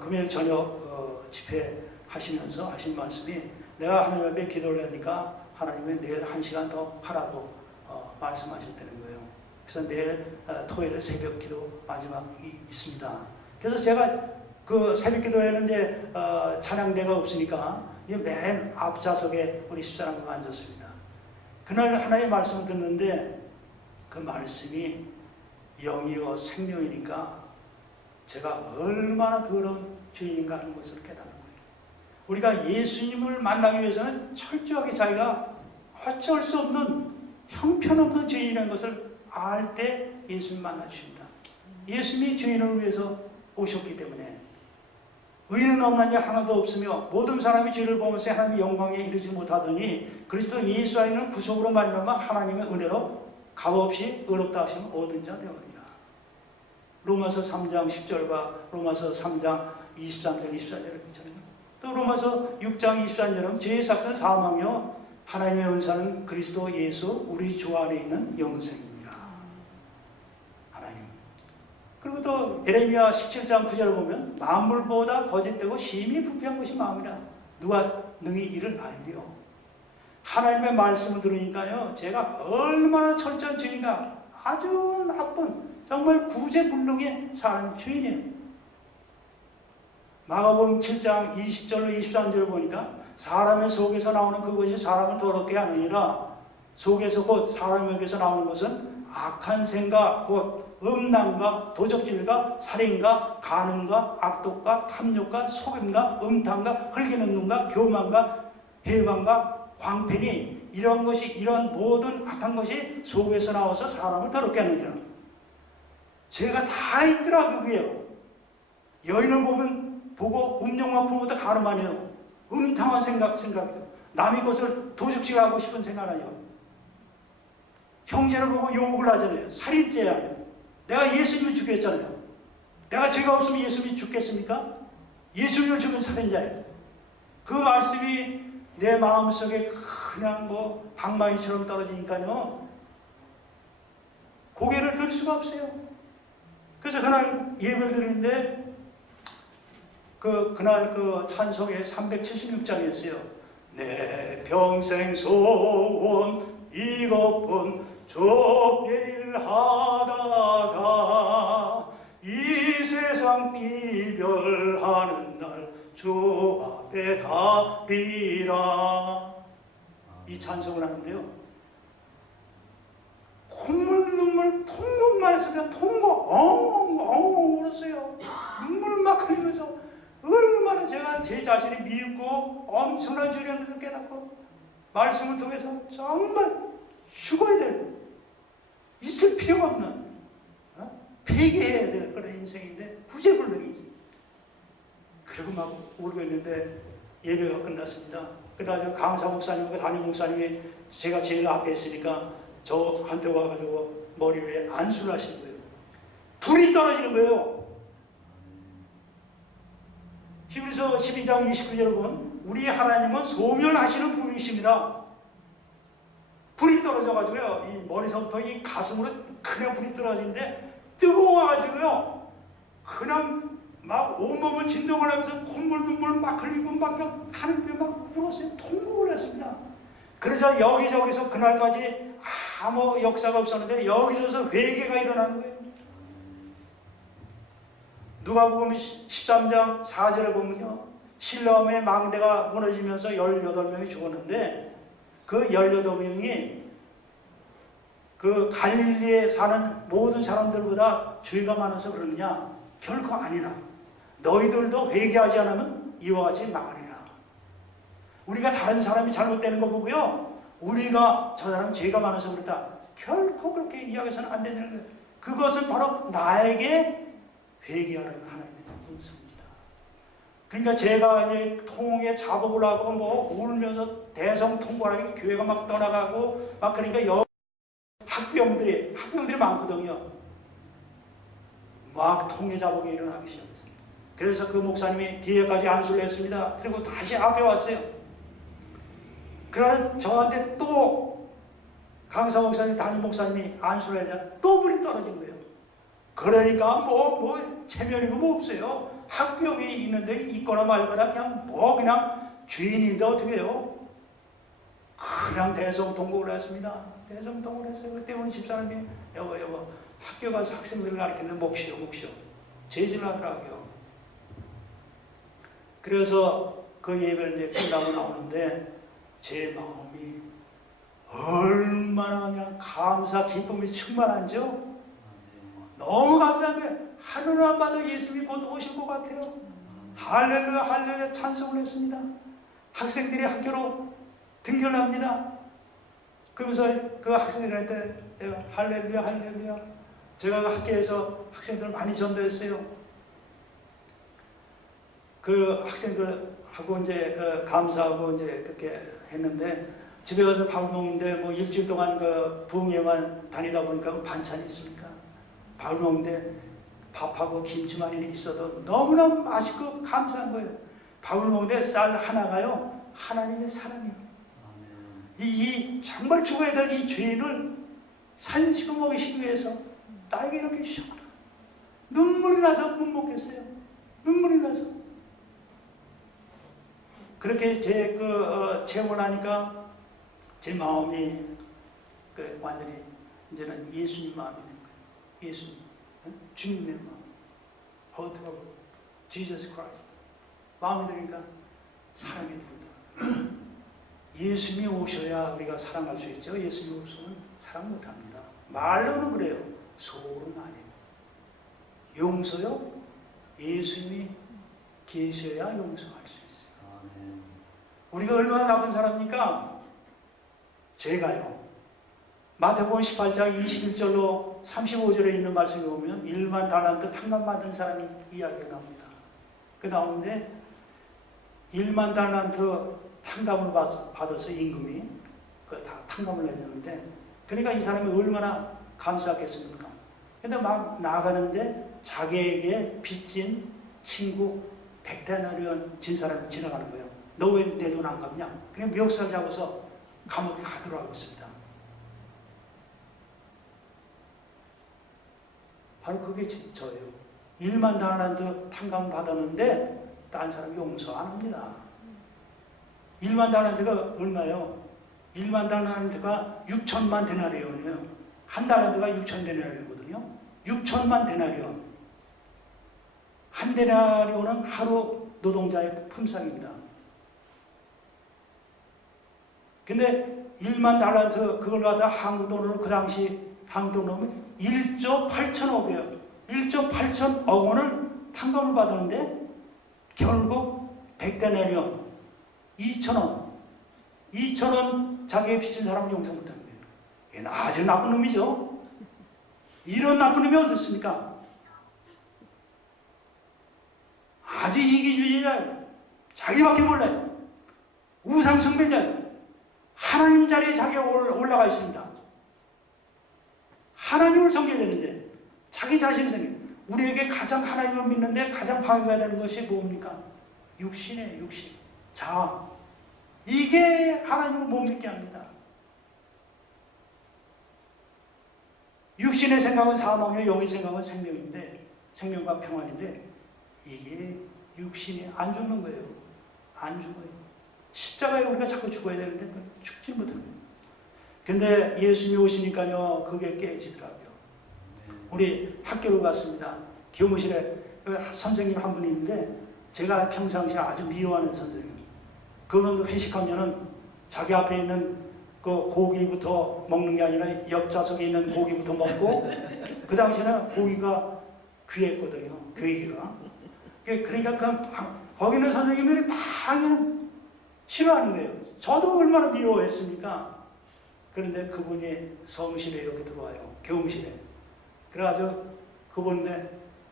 금요일 저녁 집회 하시면서 하신 말씀이 내가 하나님 앞에 기도를 하니까 하나님은 내일 1시간 더 하라고 말씀하셨다는 거예요. 그래서 내일 토요일 새벽 기도 마지막이 있습니다. 그래서 제가 그 새벽 기도했는데 찬양대가 없으니까 맨 앞좌석에 우리 집사람과 앉았습니다. 그날 하나의 말씀을 듣는데 그 말씀이 영이요 생명이니까 제가 얼마나 더러운 죄인인가 하는 것을 깨닫는 거예요. 우리가 예수님을 만나기 위해서는 철저하게 자기가 어쩔 수 없는 형편없는 죄인이라는 것을 알 때 예수님 만나주십니다. 예수님이 죄인을 위해서 오셨기 때문에 의인은 없나니 하나도 없으며 모든 사람이 죄를 범해서 하나님의 영광에 이르지 못하더니 그리스도 예수 안에는 구속으로 말미암아 하나님의 은혜로 값없이 의롭다 하시면 얻은 자 되었느니라. 로마서 3장 10절과 로마서 3장 23절 24절을 있잖아요. 또 로마서 6장 24절은 죄의 삭은 사망이요 하나님의 은사는 그리스도 예수 우리 주 안에 있는 영생입니다. 하나님. 그리고 또 예레미야 17장 9절을 보면 만물보다 거짓되고 심히 부패한 것이 마음이라 누가 능히 이를 알리요. 하나님의 말씀을 들으니까요 제가 얼마나 철저한 죄인가. 아주 나쁜 정말 구제불능의 사람 죄인이에요. 마가복음 7장 20절로 23절을 보니까 사람의 속에서 나오는 그것이 사람을 더럽게 하느니라. 속에서 곧 사람에게서 나오는 것은 악한 생각 곧 음란과 도적질과 살인과 간음과 악독과 탐욕과 속임과 음탕과 흘기는 눈과 교만과 해방과 광팬이 이런 것이 이런 모든 악한 것이 속에서 나와서 사람을 더럽게 하느니라. 죄가 다 있더라 그게요. 여인을 보고 음욕만 보고도 가늠하네요. 음탕한 생각이요. 남의 것을 도적질하고 싶은 생각 아니요. 형제를 보고 욕을 하잖아요. 살인죄야. 내가 예수님을 죽였잖아요. 내가 죄가 없으면 예수님이 죽겠습니까? 예수님을 죽인 살인자예요. 그 말씀이 내 마음속에 그냥 뭐 방망이처럼 떨어지니까요. 고개를 들 수가 없어요. 그래서 그날 예배를 드리는데 그날 그 찬송의 376장이었어요. 내 평생 소원 이것뿐 조일하다가 이 세상 이별하는 날 주 앞에 답이라. 이 찬송을 하는데요. 콧물 눈물 통곡만 했으면 통곡 엉엉 울었어요. 눈물 막 흘리면서 얼마나 제가 제 자신이 미흡고 엄청난 죄라는 것을 깨닫고 말씀을 통해서 정말 죽어야 될 있을 필요가 없는 폐기해야 될 그런 인생인데 구제불능이지. 그리고 막 울고 있는데 예배가 끝났습니다. 그래서 강사 목사님과 담임 목사님이 제가 제일 앞에 있으니까 저한테 와가지고 머리 위에 안수를 하시는 거예요. 불이 떨어지는 거예요. 히브리서 12장 29절을 보면 우리 하나님은 소멸하시는 불이십니다. 불이 떨어져가지고요 이 머리서부터 이 가슴으로 그냥 불이 떨어지는데 뜨거워가지고요. 그냥 막 온몸을 진동을 하면서 콧물 눈물 막 흘리고 막 하늘에 막 울었어요. 통곡을 했습니다. 그러자 여기저기서 그날까지 아무 역사가 없었는데 여기저기서 회개가 일어나는 거예요. 누가복음 13장 4절에 보면요. 실로암의 망대가 무너지면서 18명이 죽었는데 그 18명이 그 갈릴리에 사는 모든 사람들보다 죄가 많아서 그러느냐? 결코 아니라 너희들도 회개하지 않으면 이와 같이 망하리라. 우리가 다른 사람이 잘못되는 거 보고요. 우리가 저 사람 죄가 많아서 그렇다. 결코 그렇게 이야기해서는 안 되는 거예요. 그것은 바로 나에게 회개하는 하나님의 음성입니다. 그러니까 제가 이제 통에 자복을 하고 뭐 울면서 대성통곡하게 교회가 막 떠나가고 막 그러니까 학병들이 많거든요. 막 통에 자복이 일어나기 시작했어요. 그래서 그 목사님이 뒤에까지 안수를 했습니다. 그리고 다시 앞에 왔어요. 그래서 저한테 또 강사 목사님, 담임 목사님이 안수를 하자 또 불이 떨어진 거예요. 그러니까 뭐 체면이고 뭐 없어요. 학병이 있는데 있거나 말거나 그냥 죄인인데 어떻게 해요? 그냥 대성통곡을 했습니다. 대성통곡을 했어요. 그때 온 집사람이 여보 학교 가서 학생들을 가르치는 몫이요. 제지를 하더라고요. 그래서 그 예배를 이제 끝나고 나오는데 제 마음이 얼마나 그냥 감사 기쁨이 충만한지요. 너무 감사한 거예요. 하늘만 봐도 예수님이 곧 오실 것 같아요. 할렐루야 할렐루야 찬송을 했습니다. 학생들이 학교로 등교를 합니다. 그러면서 그 학생들한테 내가 할렐루야 할렐루야 제가 그 학교에서 학생들을 많이 전도했어요. 그 학생들하고 이제 감사하고 이제 그렇게 했는데 집에 가서 밥을 먹는데 뭐 일주일 동안 그 부흥회만 다니다 보니까 반찬이 있습니까? 밥을 먹는데 밥하고 김치만 있어도 너무너무 맛있고 감사한 거예요. 밥을 먹는데 쌀 하나가요 하나님의 사랑이에요. 이 정말 죽어야 될 이 죄인을 살리시고 먹이시기 위해서 나에게 이렇게 주셨구나. 눈물이 나서 못 먹겠어요. 눈물이 나서. 그렇게 체험을 하니까 제 마음이 완전히 이제는 예수님 마음이 된 거예요. 예수님, 주님의 마음. Heart of Jesus Christ. 마음이 되니까 사랑이 들더라고요. 예수님이 오셔야 우리가 사랑할 수 있죠. 예수님이 없으면 사랑 못합니다. 말로는 그래요. 속으로는 아니에요. 용서요? 예수님이 계셔야 용서할 수 있어요. 아멘. 우리가 얼마나 나쁜 사람입니까? 제가요. 마태복음 18장 21절로 35절에 있는 말씀에 보면 1만 달란트 탕감 받은 사람이 이야기가 나옵니다. 그 나오는데 1만 달란트 탕감을 받아서 임금이 다 탕감을 해줬는데 그러니까 이 사람이 얼마나 감사했겠습니까? 근데 막 나가는데 자기에게 빚진 친구 100데나리온 진 사람이 지나가는 거예요. 너 왜 내 돈 안 갚냐? 그냥 멱살 잡아서 감옥에 가두라고 했습니다. 바로 그게 저예요. 1만 달란트 탕감 받았는데 딴 사람이 용서 안 합니다. 1만 달란트가 얼마요? 1만 달란트가 6천만 데나리온이에요. 한 달란트가 6천 데나리온이거든요. 6천만 데나리온. 한 데나리온은 하루 노동자의 품삯입니다. 근데 1만 달란트 그걸 갖다 한국 돈으로 그 당시 한국 돈으로 1조 8천억이에요. 1조 8천억 원을 탕감을 받았는데 결국 100데나리온 2천원 2천원 자기의 빚진 사람을 용서 못하는 거예요. 얘는 아주 나쁜 놈이죠. 이런 나쁜 놈이 어디 있습니까? 아주 이기주의자예요. 자기밖에 몰라요. 우상숭배자예요. 하나님 자리에 자기가 올라가 있습니다. 하나님을 섬겨야 되는데 자기 자신을 섬겨요. 우리에게 가장 하나님을 믿는데 가장 방해가 되는 것이 뭡니까? 육신이에요. 육신. 자, 이게 하나님을 못 믿게 합니다. 육신의 생각은 사망이요 영의 생각은 생명인데, 생명과 평안인데, 이게 육신이 안 죽는 거예요. 안 죽어요. 십자가에 우리가 자꾸 죽어야 되는데 죽지 못하는 거예요. 근데 예수님이 오시니까요, 그게 깨지더라고요. 우리 학교를 갔습니다. 교무실에 선생님 한 분이 있는데, 제가 평상시에 아주 미워하는 선생님. 그분도 회식하면은 자기 앞에 있는 그 고기부터 먹는 게 아니라 옆좌석에 있는 고기부터 먹고, 그 당시에는 고기가 귀했거든요. 괴기가. 그러니까 거기 있는 선생님들이 다 그냥 싫어하는 거예요. 저도 얼마나 미워했습니까? 그런데 그분이 성실에 이렇게 들어와요. 교무실에. 그래가지고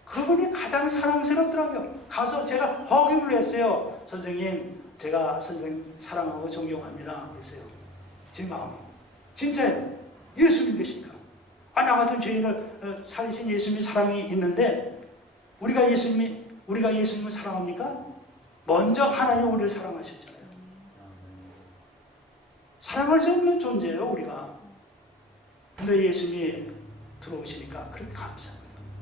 그분이 가장 사랑스럽더라고요. 가서 제가 허기를 했어요. 선생님, 제가 선생님 사랑하고 존경합니다. 했어요. 제 마음이. 진짜요. 예수님 계십니까? 나 같은 죄인을 살리신 예수님이 사랑이 있는데, 우리가 예수님을 사랑합니까? 먼저 하나님 우리를 사랑하셨잖아요. 사랑할 수 없는 존재예요, 우리가. 근데 예수님이 들어오시니까 그렇게 감사해요.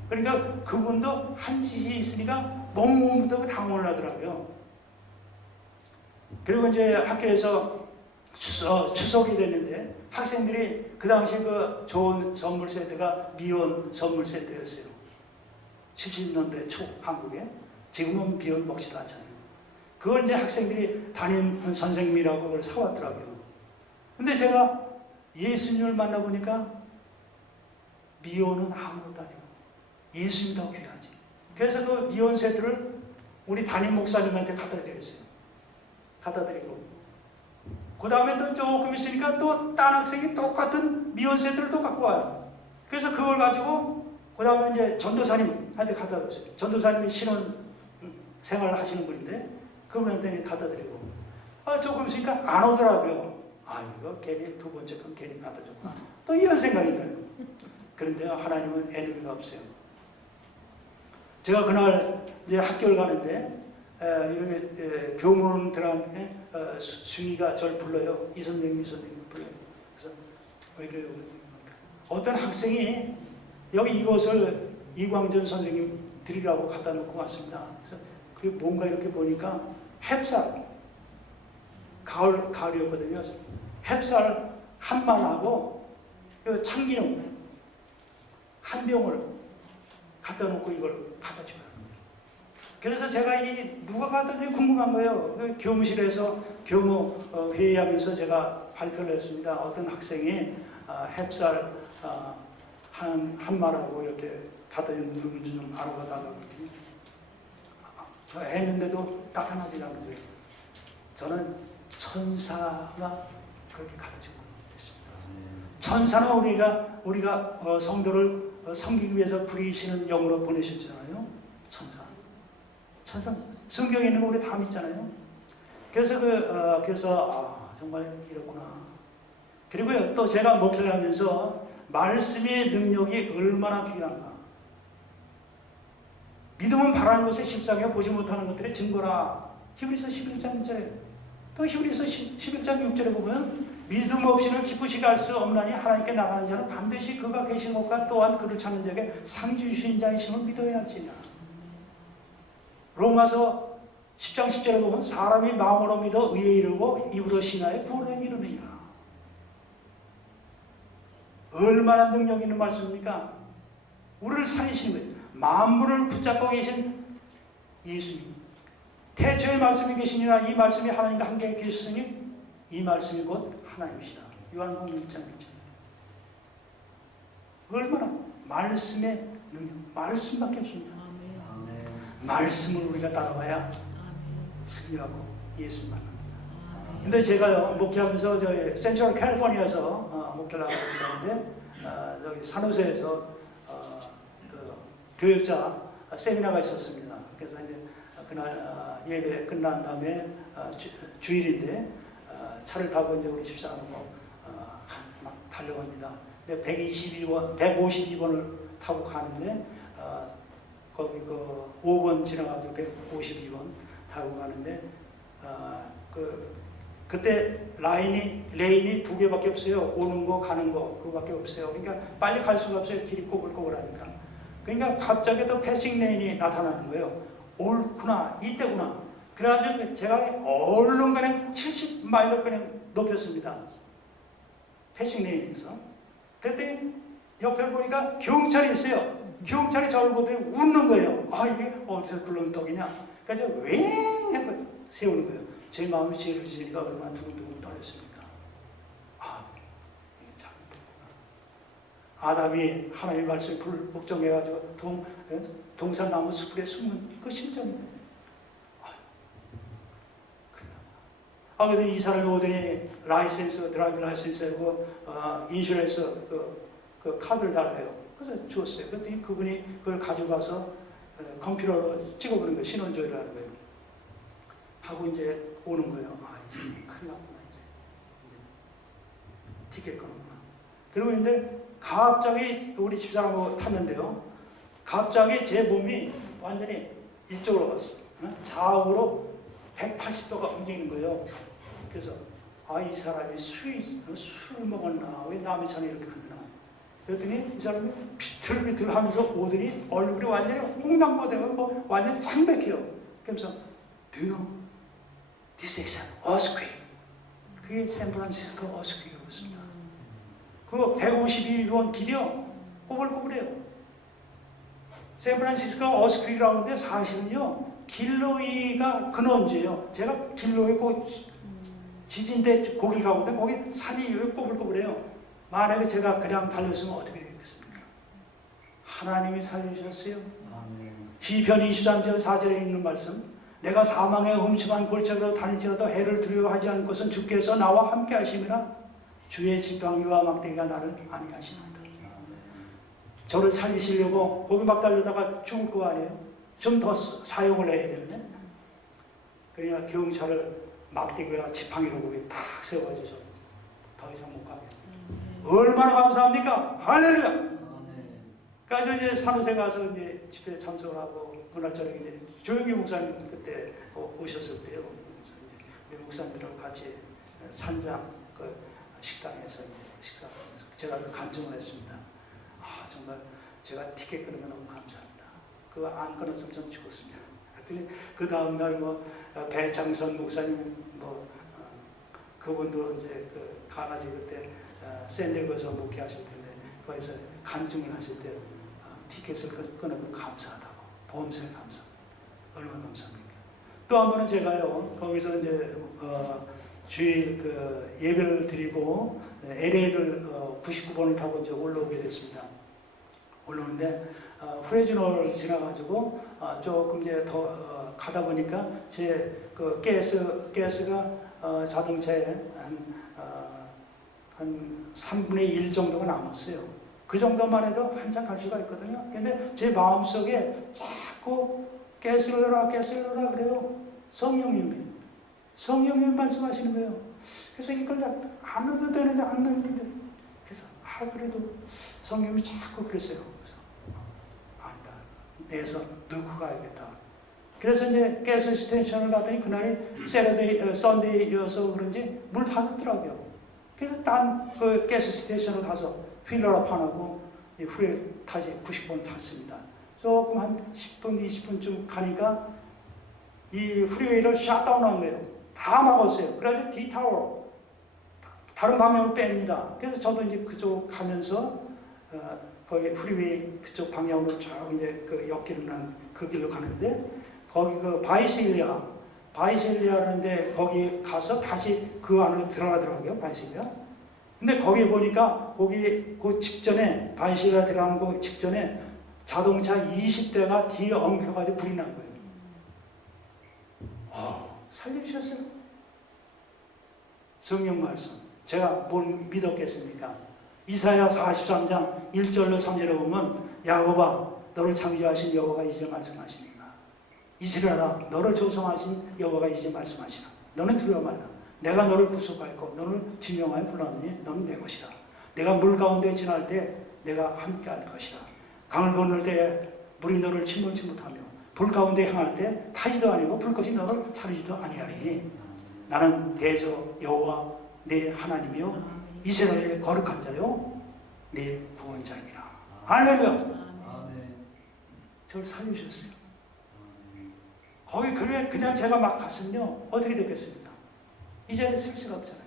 그러니까 그분도 한 짓이 있으니까 멍멍부터 당원을 하더라고요. 그리고 이제 학교에서 추석이 됐는데, 학생들이 그 당시 그 좋은 선물 세트가 미혼 선물 세트였어요. 70년대 초 한국에. 지금은 미혼 먹지도 않잖아요. 그걸 이제 학생들이 담임 선생님이라고 그걸 사왔더라고요. 근데 제가 예수님을 만나보니까 미혼은 아무것도 아니고 예수님이 더 귀하지. 그래서 그 미혼 세트를 우리 담임 목사님한테 갖다 드렸어요. 갖다 드리고, 그 다음에 또 조금 있으니까 또 딴 학생이 똑같은 미혼 세트를 또 갖고 와요. 그래서 그걸 가지고 그 다음에 이제 전도사님한테 갖다 줬어요. 전도사님이 신혼 생활을 하시는 분인데 그분한테 갖다 드리고, 조금 있으니까 안 오더라고요. 이거 괜히 두 번째 건 괜히 갖다 줬구나. 또 이런 생각이 들어요. 그런데 하나님은 애누리가 없어요. 제가 그날 이제 학교를 가는데, 이렇게 교무원들한테 수위가 저를 불러요. 이 선생님 불러요. 그래서 왜 그래요? 어떤 학생이 여기 이것을 이광준 선생님 드리라고 갖다 놓고 왔습니다. 그래서 그게 뭔가 이렇게 보니까 햅쌀, 가을이었거든요. 햅쌀 한 만하고 참기름 한 병을 갖다 놓고 이걸 갖다 줘요. 그래서 제가 누가 갖다는지 궁금한 거예요. 교무실에서 교무 회의하면서 제가 발표를 했습니다. 어떤 학생이 햅쌀 한 말하고 이렇게 갖다 주는 누군지 좀 알아봐달라고 했는데도 나타나지 않는 거예요. 저는 천사가 그렇게 가르치고 있습니다. 천사는 우리가 성도를 섬기기 위해서 부리시는 영으로 보내셨잖아요. 천사 성경에 있는 거 우리 다 믿잖아요. 그래서 정말 이렇구나. 그리고요, 또 제가 목회를 하면서 말씀의 능력이 얼마나 귀한가. 믿음은 바라는 것에 실상에 보지 못하는 것들의 증거라. 히브리서 11장 1절에. 또 히브리서 11장 6절에 보면 믿음 없이는 기쁘시게 할 수 없나니 하나님께 나가는 자는 반드시 그가 계신 것과 또한 그를 찾는 자에게 상 주신 자이심을 믿어야 할지니라. 로마서 10장 10절에 보면 사람이 마음으로 믿어 의에 이르고 입으로 신하여 구원에 이르느니라. 얼마나 능력 있는 말씀입니까? 우리를 살리시는 거예요. 만물을 붙잡고 계신 예수님. 태초의 말씀이 계시니라. 이 말씀이 하나님과 함께 계셨으니 이 말씀이 곧 하나님이시다. 요한복음 1장 1절. 얼마나 말씀의 능력, 말씀밖에 없습니다. 말씀을 우리가 따라가야 승리하고 예수님 만납니다. 근데 제가요, 목회하면서 저희 센트럴 캘리포니아에서 목회를 하고 있었는데, 저기 산호세에서 그 교역자 세미나가 있었습니다. 그래서 이제 그날 예배 끝난 다음에 주일인데 차를 타고 이제 우리 집사람하고 막 달려갑니다. 근데 152번을 타고 가는데 거기 그 5번 지나가지고 152번 타고 가는데 그 그때 레인이 두 개밖에 없어요. 오는 거 가는 거 그거밖에 없어요. 그러니까 빨리 갈 수가 없어요. 길이 꼬불꼬불하니까. 그러니까 갑자기 또 패싱 레인이 나타나는 거예요. 옳구나, 이때구나. 그래가지고 제가 얼른 그냥 70마일로 그냥 높였습니다. 패싱 레인에서. 그랬더니 옆에 보니까 경찰이 있어요. 경찰이 저를 보더니 웃는 거예요. 아, 이게 어디서 굴러온 떡이냐. 그래서 왜 하고 세우는 거예요. 제 마음이 죄를 지으니까 얼마나 두근두근 떨렸습니까. 아, 이게 잘못됐구나. 아담이 하나님의 말씀을 불복종해가지고 동산나무 숲에 숨은 그 심정인데. 근데 이 사람이 오더니 드라이빙 라이센스하고 인슈런스 그 카드를 달래요. 그래서 줬어요. 그랬더니 그분이 그걸 가져가서 컴퓨터로 찍어보는 거예요. 신원조회를 하는 거예요. 하고 이제 오는 거예요. 아, 이제 큰일 났구나. 이제 티켓 끊었구나. 그리고 이제 갑자기 우리 집사람하고 탔는데요. 갑자기 제 몸이 완전히 이쪽으로 갔어. 좌우로 180도가 움직이는 거예요. 그래서 이 사람이 술을 먹었나? 왜 남의 차는 이렇게 갔나? 그랬더니 이 사람이 비틀비틀 하면서 오더니 얼굴이 완전히 홍당무되고 완전히 창백해요. 그러면서 Do you know? This is an earthquake. 그게 샌프란시스코 earthquake였습니다. 그거 152번 길이요. 꼬불꼬불해요. 샌프란시스코 earthquake라고 하는데 사실은요. 길로이가 근원지예요. 제가 길로이 지진대 거기 가거든요. 거기 산이 꼬불꼬불해요. 만약에 제가 그냥 달렸으면 어떻게 되겠습니까? 하나님이 살려주셨어요. 시편 23절 4절에 있는 말씀. 내가 사망의 음침한 골짜기로 다닐지라도 해를 두려워하지 않을 것은 주께서 나와 함께 하심이라. 주의 지팡이와 막대기가 나를 안위하시나이다. 저를 살리시려고 거기 막 달려다가 죽을 거 아니에요? 좀 더 사용을 해야 되는데. 그러니까 경찰을 막대기와 지팡이로 거기 딱 세워가지고 더 이상 못 가게. 얼마나 감사합니까? 할렐루야! 그래서 이제 산호세 가서 이제 집회에 참석을 하고 그날 저녁에 이제 조영기 목사님 그때 오셨을 때요. 그래서 이제 우리 목사님들하고 같이 산장 그 식당에서 이제 식사하면서 제가 그 간증을 했습니다. 아, 정말 제가 티켓 끊은 거 너무 감사합니다. 그거 안 끊었으면 전 죽었습니다. 그랬더니 그 다음날 배창선 목사님 그분도 이제 가가지고 그때 샌디에고에서 목회하실 텐데 거기서 간증을 하실 때 티켓을 끊어도 감사하다고. 보험사에 감사. 얼마나 감사합니까? 또 한 번은 제가요 거기서 이제 주일 예배를 드리고 LA를 99번을 타고 이제 올라오게 됐습니다. 올라오는데 프레즈노를 지나가지고 조금 이제 더 가다 보니까 제 그 가스가 자동차에 한 3분의 1 정도가 남았어요. 그 정도만 해도 한참 갈 수가 있거든요. 근데 제 마음속에 자꾸 가스를 넣어라 그래요. 성령님 말씀하시는 거예요. 그래서 이걸 안 넣어도 되는데 안 넣는데 그래서 그래도 성령님이 자꾸 그랬어요. 그래서 아니다. 내서 넣고 가야겠다. 그래서 이제 가스 스테이션을 갔더니 그날이 썬데이여서 그런지 물 닫았더라고요. 그래서 딴 그 가스 스테이션을 가서 휠러랍하고 후에 타지 90번 탔습니다. 조금 한 10분, 20분쯤 가니까 이 프리웨이를 샷다운한 거예요. 다 막았어요. 그래서 D타워 다른 방향으로 뺍니다. 그래서 저도 이제 그쪽 가면서 거기 프리웨이 그쪽 방향으로 쭉 이제 그 옆길을 난 그 길로 가는데 거기 그 바이셀리아라는데 거기 가서 다시 그 안으로 들어가더라고요. 바이셀리아. 근데 거기 보니까 거기 그 직전에 바이셀리아 들어가는 그 직전에 자동차 20대가 뒤에 엉켜가지고 불이 난 거예요. 살려주셨어요. 성령 말씀. 제가 뭘 믿었겠습니까? 이사야 43장 1절로 3절에 보면 야곱아 너를 창조하신 여호와가 이제 말씀하시니라. 이스라엘아 너를 조성하신 여호와가 이제 말씀하시라. 너는 두려워 말라. 내가 너를 구속하였고 너를 지명하여 불렀느니 너는 내 것이라. 내가 물 가운데 지날 때 내가 함께할 것이라. 강을 건널 때 물이 너를 침몰치 못하며 불 가운데 향할 때 타지도 아니고 불꽃이 너를 사르지도 아니하리니 나는 대저 여호와 내 하나님이요 이스라엘의 거룩한 자요 내 구원자입니다. 할렐루야. 아멘. 저를 살려주셨어요. 거기 그냥 제가 막 갔으면요 어떻게 됐겠습니까? 이 자리에 쓸 수가 없잖아요.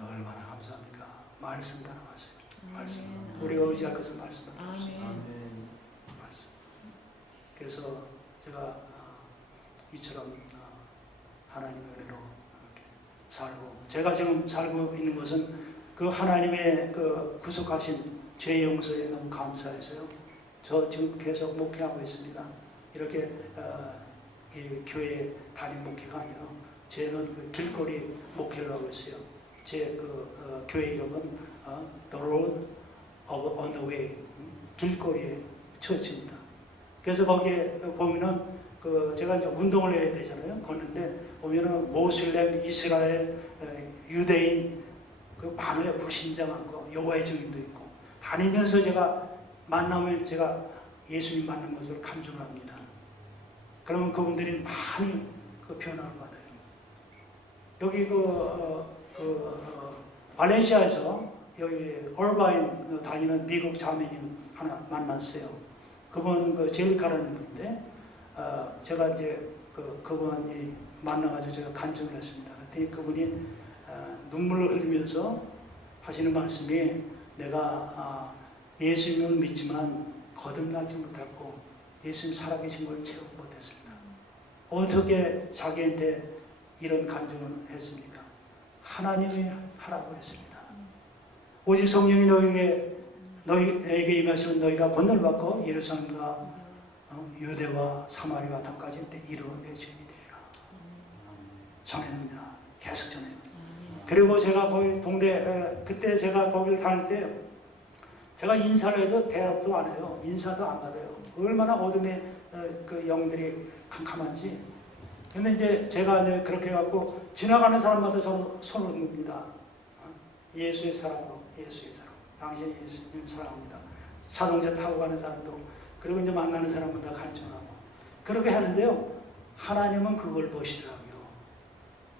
얼마나 감사합니까? 말씀 다 나왔어요. 말씀. 우리가 의지할 것은 말씀밖에 없어요. 말씀. 그래서 제가 이처럼 하나님의 은혜로 이렇게 살고, 제가 지금 살고 있는 것은 그 하나님의 그 구속하신 죄 용서에 너무 감사해서요. 저 지금 계속 목회하고 있습니다. 이렇게 이 교회 담임 목회가 아니라 저는 그 길거리 목회를 하고 있어요. 제 그 교회 이름은 The Road on the Way, 길거리의 처치입니다. 그래서 거기에 보면은 그 제가 이제 운동을 해야 되잖아요. 걷는데 보면은 모슬렘, 이스라엘, 유대인 그 많아요. 불신자만 거, 여호와의 증인도 있고 다니면서 제가 만나면 제가 예수님 만난 것을 간증합니다. 그러면 그분들이 많이 그 변화를 받아요. 여기 발렌시아에서 여기 얼바인 다니는 미국 자매님 하나 만났어요. 그분은 그 젤리카라는 분인데 제가 이제 그분이 만나가지고 제가 간증을 했습니다. 그랬더니 그분이 눈물을 흘리면서 하시는 말씀이 내가 예수님을 믿지만 거듭나지 못했고 예수님 살아계신 걸 체험 못했습니다. 어떻게 자기한테 이런 간증을 했습니까? 하나님이 하라고 했습니다. 오직 성령이 너희에게 임하시면 너희가 권능을 받고 예루살렘과 유대와 사마리아 땅까지 이르러 내 주인이 되리라. 전해줍니다. 계속 전해줍니다. 그리고 제가 거기 동네 그때 제가 거기를 다닐 때 제가 인사를 해도 대답도 안 해요. 인사도 안 받아요. 얼마나 어둠의 그 영들이 캄캄한지. 근데 이제 제가 이제 그렇게 해갖고 지나가는 사람마다 저는 손을 듭니다. 예수의 사랑으로, 예수의 사랑. 당신이 예수님 사랑합니다. 자동차 타고 가는 사람도, 그리고 이제 만나는 사람마다 간증하고. 그렇게 하는데요. 하나님은 그걸 보시더라고요.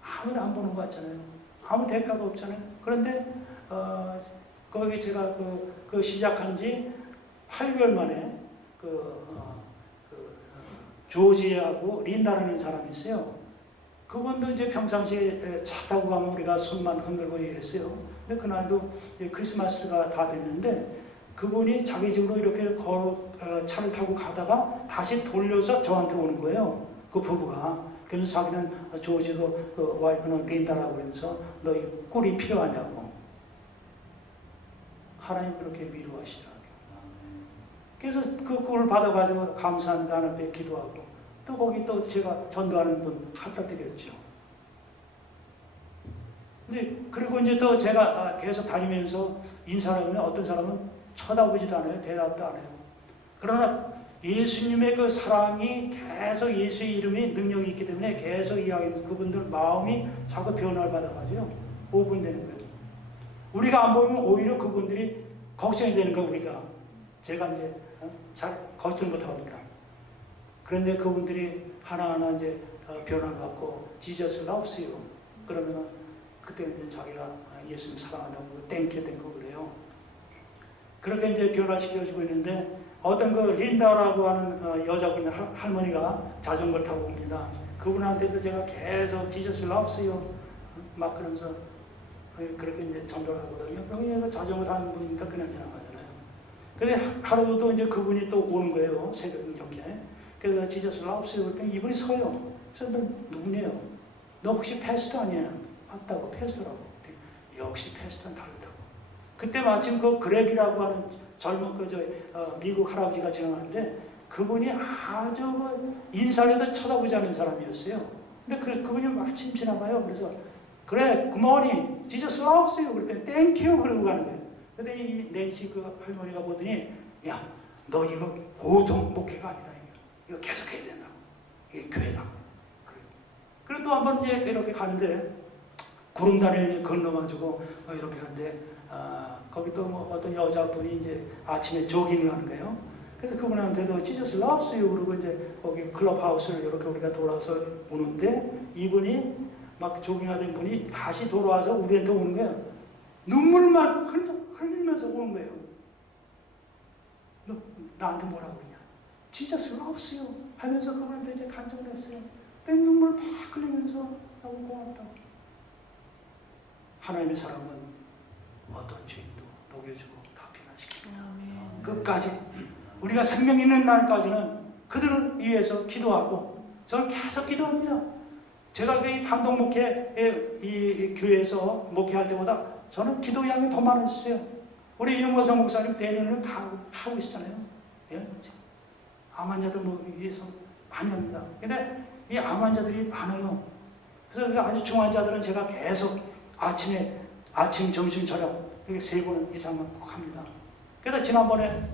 아무도 안 보는 것 같잖아요. 아무 대가가 없잖아요. 그런데, 거기 제가 그 시작한 지 8개월 만에 조지하고 린다라는 사람이 있어요. 그분도 이제 평상시에 차 타고 가면 우리가 손만 흔들고 이랬어요. 근데 그날도 크리스마스가 다 됐는데 그분이 자기 집으로 이렇게 차를 타고 가다가 다시 돌려서 저한테 오는 거예요. 그 부부가. 그래서 자기는 조지도 그 와이프는 린다라고 그러면서 너희 꿀이 필요하냐고. 하나님 그렇게 위로하시더라고요. 그래서 그 꿀을 받아가지고 감사합니다 하는 앞에 기도하고 또 거기 또 제가 전도하는 분 갖다 드렸죠. 근데 그리고 이제 또 제가 계속 다니면서 인사를 하면 어떤 사람은 쳐다보지도 않아요. 대답도 안 해요. 그러나 예수님의 그 사랑이 계속 예수의 이름이 능력이 있기 때문에 계속 이야기하면서 그분들 마음이 자꾸 변화를 받아가지고 오분되는 거예요. 우리가 안 보면 오히려 그분들이 걱정이 되는 거예요. 우리가 제가 이제 잘 걱정 못하니까. 그런데 그분들이 하나하나 이제 변화를 받고 지저스 라우스요. 그러면 그때 이제 자기가 예수님 사랑한다고 땡큐 그래요. 그렇게 이제 변화시켜주고 있는데 어떤 그 린다라고 하는 여자분 할머니가 자전거를 타고 옵니다. 그분한테도 제가 계속 지저스 라우스요 막 그러면서 그렇게 이제 전도를 하거든요. 그러면 자전거 타는 분이니까 그냥 지나가잖아요. 근데 하루도 이제 그분이 또 오는 거예요. 새벽녘에. 그래서 지저스 라우스요 그랬더니 이분이 서요. 그래서 너 누구냐? 너 혹시 패스터 아니야? 맞다고 패스터라고. 역시 패스터는 다르다고. 그때 마침 그 그렉이라고 하는 젊은 미국 할아버지가 지나가는데 그분이 아주 인사를 해도 쳐다보지 않는 사람이었어요. 근데 그분이 마침 지나가요. 그래서 그래, 굿모닝, 지저스 라우스요. 그랬더니 땡큐 그러고 가는 거예요. 근데 이 낸시 그 할머니가 보더니 야, 너 이거 보통 목회가 아니다. 이거 계속해야 된다고. 이게 교회다. 그리고 또 한 번 이제 이렇게 가는데 구름다리를 건너가지고 이렇게 하는데 거기 또 뭐 어떤 여자분이 이제 아침에 조깅을 하는 거예요. 그래서 그분한테도 지저스 라브스요 그러고 이제 거기 클럽하우스를 이렇게 우리가 돌아서 오는데 이분이 막 조깅하던 분이 다시 돌아와서 우리한테 오는 거예요. 눈물만 흘리면서 오는 거예요. 너 나한테 뭐라고 그러냐? 진짜 수가 없어요. 하면서 그분한테 이제 간증됐어요. 내 눈물 막 흘리면서 너무 고맙다고. 하나님의 사랑은 어떤 죄인도 녹여주고 다 변화시킵니다. 끝까지 우리가 생명 있는 날까지는 그들을 위해서 기도하고 저는 계속 기도합니다. 제가 이 단독 목회 이 교회에서 목회할 때보다 저는 기도 양이 더 많아졌어요. 우리 이영호성 목사님 대리는 다 하고 있잖아요. 예? 암 환자들 위해서 많이 합니다. 근데 이 암 환자들이 많아요. 그래서 아주 중환자들은 제가 계속 아침, 점심, 저녁 이렇게 3번 이상은 꼭 합니다. 그래서 지난번에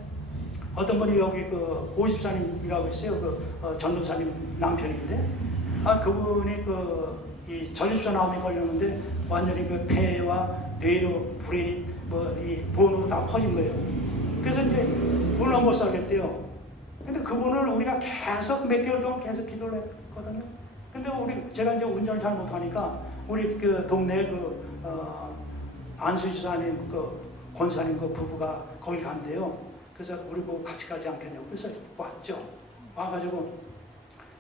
어떤 분이 여기 그 오십사님이라고 있어요. 전도사님 남편인데, 그분이 이 전립선 암에 걸렸는데 완전히 그 폐와 뇌로 불이 이 본으로 다 퍼진 거예요. 그래서 이제 물론 못 살겠대요. 근데 그분을 우리가 계속 몇 개월 동안 계속 기도를 했거든요. 근데 제가 이제 운전을 잘 못하니까 우리 그 동네 안수지사님 권사님 부부가 거기 간대요. 그래서 우리 보고 같이 가지 않겠냐고. 그래서 왔죠. 와가지고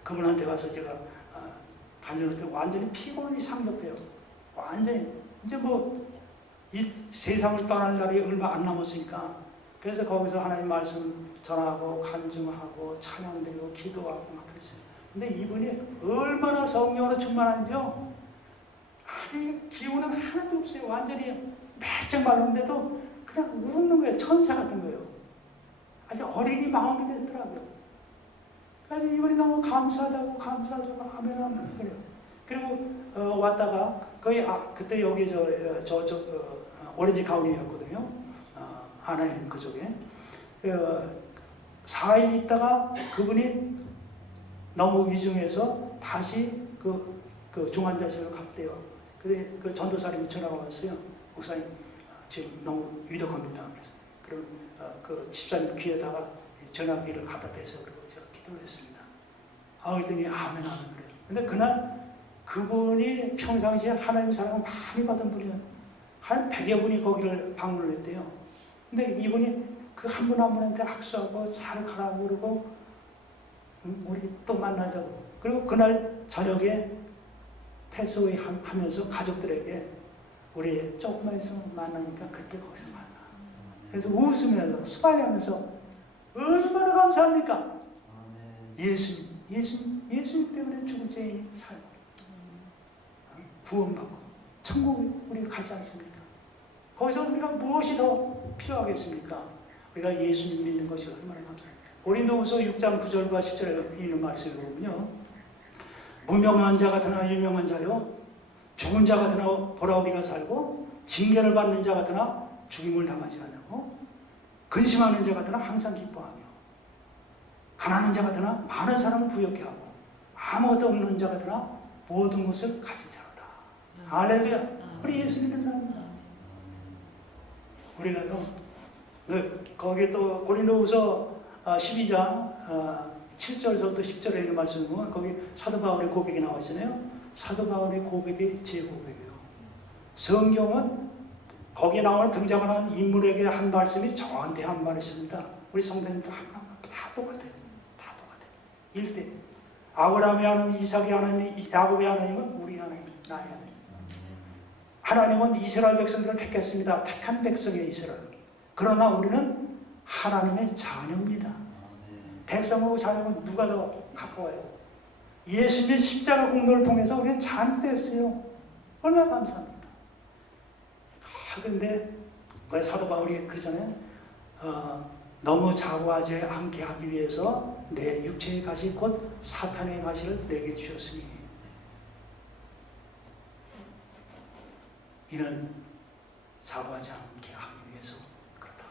그분한테 가서 제가 간절할 때 완전히 피곤이 상급해요. 완전히 이제 이 세상을 떠날 날이 얼마 안 남았으니까. 그래서 거기서 하나님 말씀 전하고 간증하고 찬양드리고 기도하고 막 그랬어요. 근데 이분이 얼마나 성령으로 충만한지요. 아니 기운은 하나도 없어요. 완전히 매쩍 말랐는데도 그냥 웃는 거예요. 천사 같은 거예요. 아주 어린이 마음이 됐더라고요. 그래서 이분이 너무 감사하다고 아멘 하면 그래요. 그리고 왔다가 거의 그때 여기 저쪽 오렌지 카운티였거든요. 아나햄 그쪽에 4일 있다가 그분이 너무 위중해서 다시 그 중환자실로 갔대요. 근데 그 전도사님이 전화가 왔어요. 목사님 지금 너무 위독합니다. 그래서 그럼 그 집사님 귀에다가 전화기를 갖다 대서 그리고 제가 기도를 했습니다. 그랬더니 아멘 그래요. 근데 그날 그분이 평상시에 하나님 사랑을 많이 받은 분이에요. 한 100여 분이 거기를 방문을 했대요. 근데 이분이 그 한 분 한 분한테 악수하고 잘 가라고 그러고 우리 또 만나자고. 그리고 그날 저녁에 패스웨이 하면서 가족들에게 우리 조금만 있으면 만나니까 그때 거기서 만나. 그래서 웃으면서 스마일하면서 얼마나 감사합니까? 예수님 때문에 죽은 죄인이 살고 구원받고 천국에 우리가 가지 않습니까? 거기서 우리가 무엇이 더 필요하겠습니까? 우리가 예수님 믿는 것이 얼마나 감사합니까? 고린도후서 6장 9절과 10절에 있는 말씀을 보면요. 무명한 자 같으나 유명한 자요, 죽은 자 같으나 보라 우리가 살고, 징계를 받는 자 같으나 죽임을 당하지 않고, 근심하는 자 같으나 항상 기뻐하며, 가난한 자 같으나 많은 사람을 부욕해 하고, 아무것도 없는 자 같으나 모든 것을 가진 자로다. 할렐루야. 우리 예수 믿는 사람입니다. 우리가요, 거기 또 고린도후서 12장 7절서부터 10절에 있는 말씀을 보면 거기 사도 바울의 고백이 나와 있잖아요. 사도 바울의 고백이 제 고백이에요. 성경은 거기에 나오는 등장하는 인물에게 한 말씀이 저한테 한 말씀입니다. 우리 성도님들 다 똑같아요. 다 똑같아요. 1대 아브라함의 하나님, 이삭의 하나님, 야곱의 하나님은 우리 하나님, 나의 하나님. 하나님은 이스라엘 백성들을 택했습니다. 택한 백성의 이스라엘. 그러나 우리는 하나님의 자녀입니다. 백성하고 자녀는 누가 더 가까워요? 예수님의 십자가 공로를 통해서 우리는 자녀됐어요. 얼마나 감사합니까? 그런데 왜 사도 바울이 그러잖아요. 너무 자고하지 않게 하기 위해서 내 육체의 가시 곧 사탄의 가시를 내게 주셨으니 이는 자고하지 않게 하기 위해서 그렇다.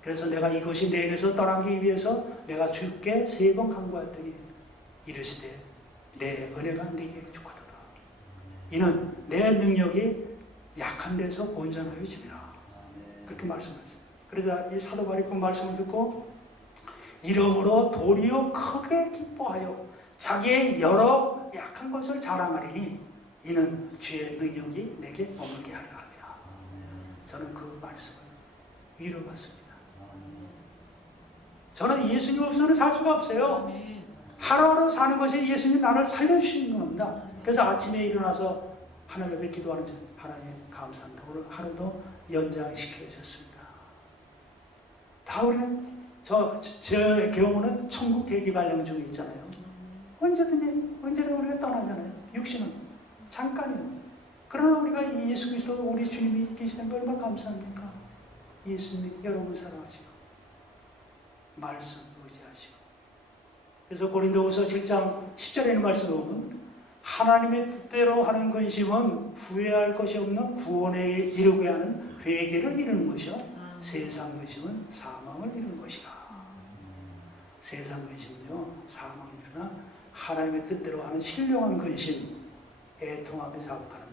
그래서 내가 이것이 내게서 떠나기 위해서 내가 주께 3번 간구하였더니 이르시되 내 은혜가 네게 족하도다. 이는 내 능력이 약한 데서 온전하여 집이라. 그렇게 말씀하셨어요. 그래서 이 사도 바울이 그 말씀을 듣고 이러므로 도리어 크게 기뻐하여 자기의 여러 약한 것을 자랑하리니 이는 주의 능력이 내게 머물게 하려 합니다. 저는 그 말씀을 위로받습니다. 저는 예수님 없이는 살 수가 없어요. 하루하루 사는 것이 예수님이 나를 살려주시는 겁니다. 그래서 아침에 일어나서 하나님 앞에 기도하는 저 하나님 감사합니다. 오늘 하루도 연장시켜 주셨습니다. 다 우리는 제 경우는 천국 대기 발령 중에 있잖아요. 언제든 우리가 떠나잖아요. 육신은 잠깐이에요. 그러나 우리가 예수 그리스도 우리 주님이 계시는 걸 얼마나 감사합니까? 예수님이 여러분 사랑하시고 말씀 의지하시고. 그래서 고린도후서 7장 10절에 있는 말씀을 보면 하나님의 뜻대로 하는 근심은 후회할 것이 없는 구원에 이르게 하는 회개를 이루는 것이요 세상 근심은 사망을 이루는 것이라. 세상 근심은요 사망을 이루나 하나님의 뜻대로 하는 신령한 근심, 애통하며 자극하는 것.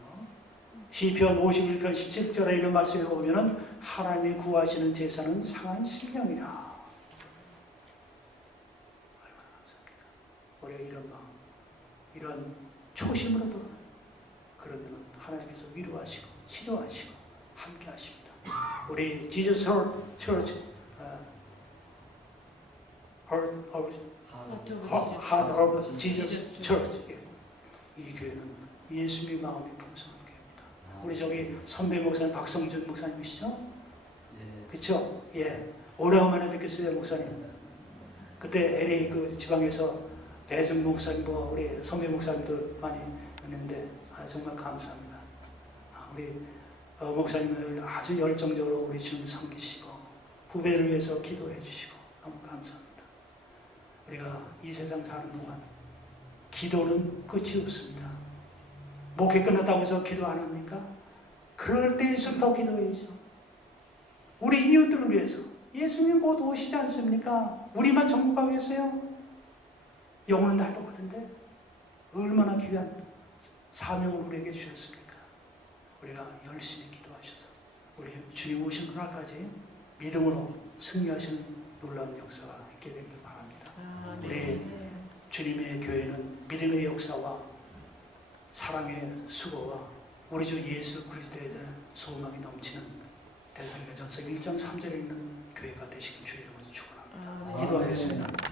시편 51편 17절에 있는 말씀에 보면은 하나님이 구하시는 제사는 상한 신령이라. 얼마나 감사합니다. 우리가 이런 마음, 이런 초심으로도 그러면 하나님께서 위로하시고 치료하시고 함께 하십니다. 우리 지저스 처치 하드 오브 지저스 처치, 이 교회는 예수님의 마음이 풍성한 교회입니다. 우리 저기 선배 목사님 박성준 목사님이시죠? 예. 그렇죠? 예. 오래간만에 뵙겠어요, 목사님. 그때 LA 그 지방에서 배정 목사님, 우리 선배 목사님들 많이 있는데 정말 감사합니다. 우리 목사님을 아주 열정적으로 우리 주님 섬기시고 후배를 위해서 기도해 주시고 너무 감사합니다. 우리가 이 세상 사는 동안 기도는 끝이 없습니다. 목회 끝났다고 해서 기도 안 합니까? 그럴 때일수록 더 기도해야죠. 우리 이웃들을 위해서. 예수님 곧 오시지 않습니까? 우리만 천국 가겠어요? 영혼은 다 똑같은데 얼마나 귀한 사명을 우리에게 주셨습니까? 우리가 열심히 기도하셔서 우리 주님 오신 그날까지 믿음으로 승리하시는 놀라운 역사가 있게 되길 바랍니다. 우리 주님의 교회는 믿음의 역사와 사랑의 수고와 우리 주 예수 그리스도에 대한 소망이 넘치는 데살로니가전서 1장 3절에 있는 교회가 되시길 주의 이름으로 축원합니다. 기도하겠습니다.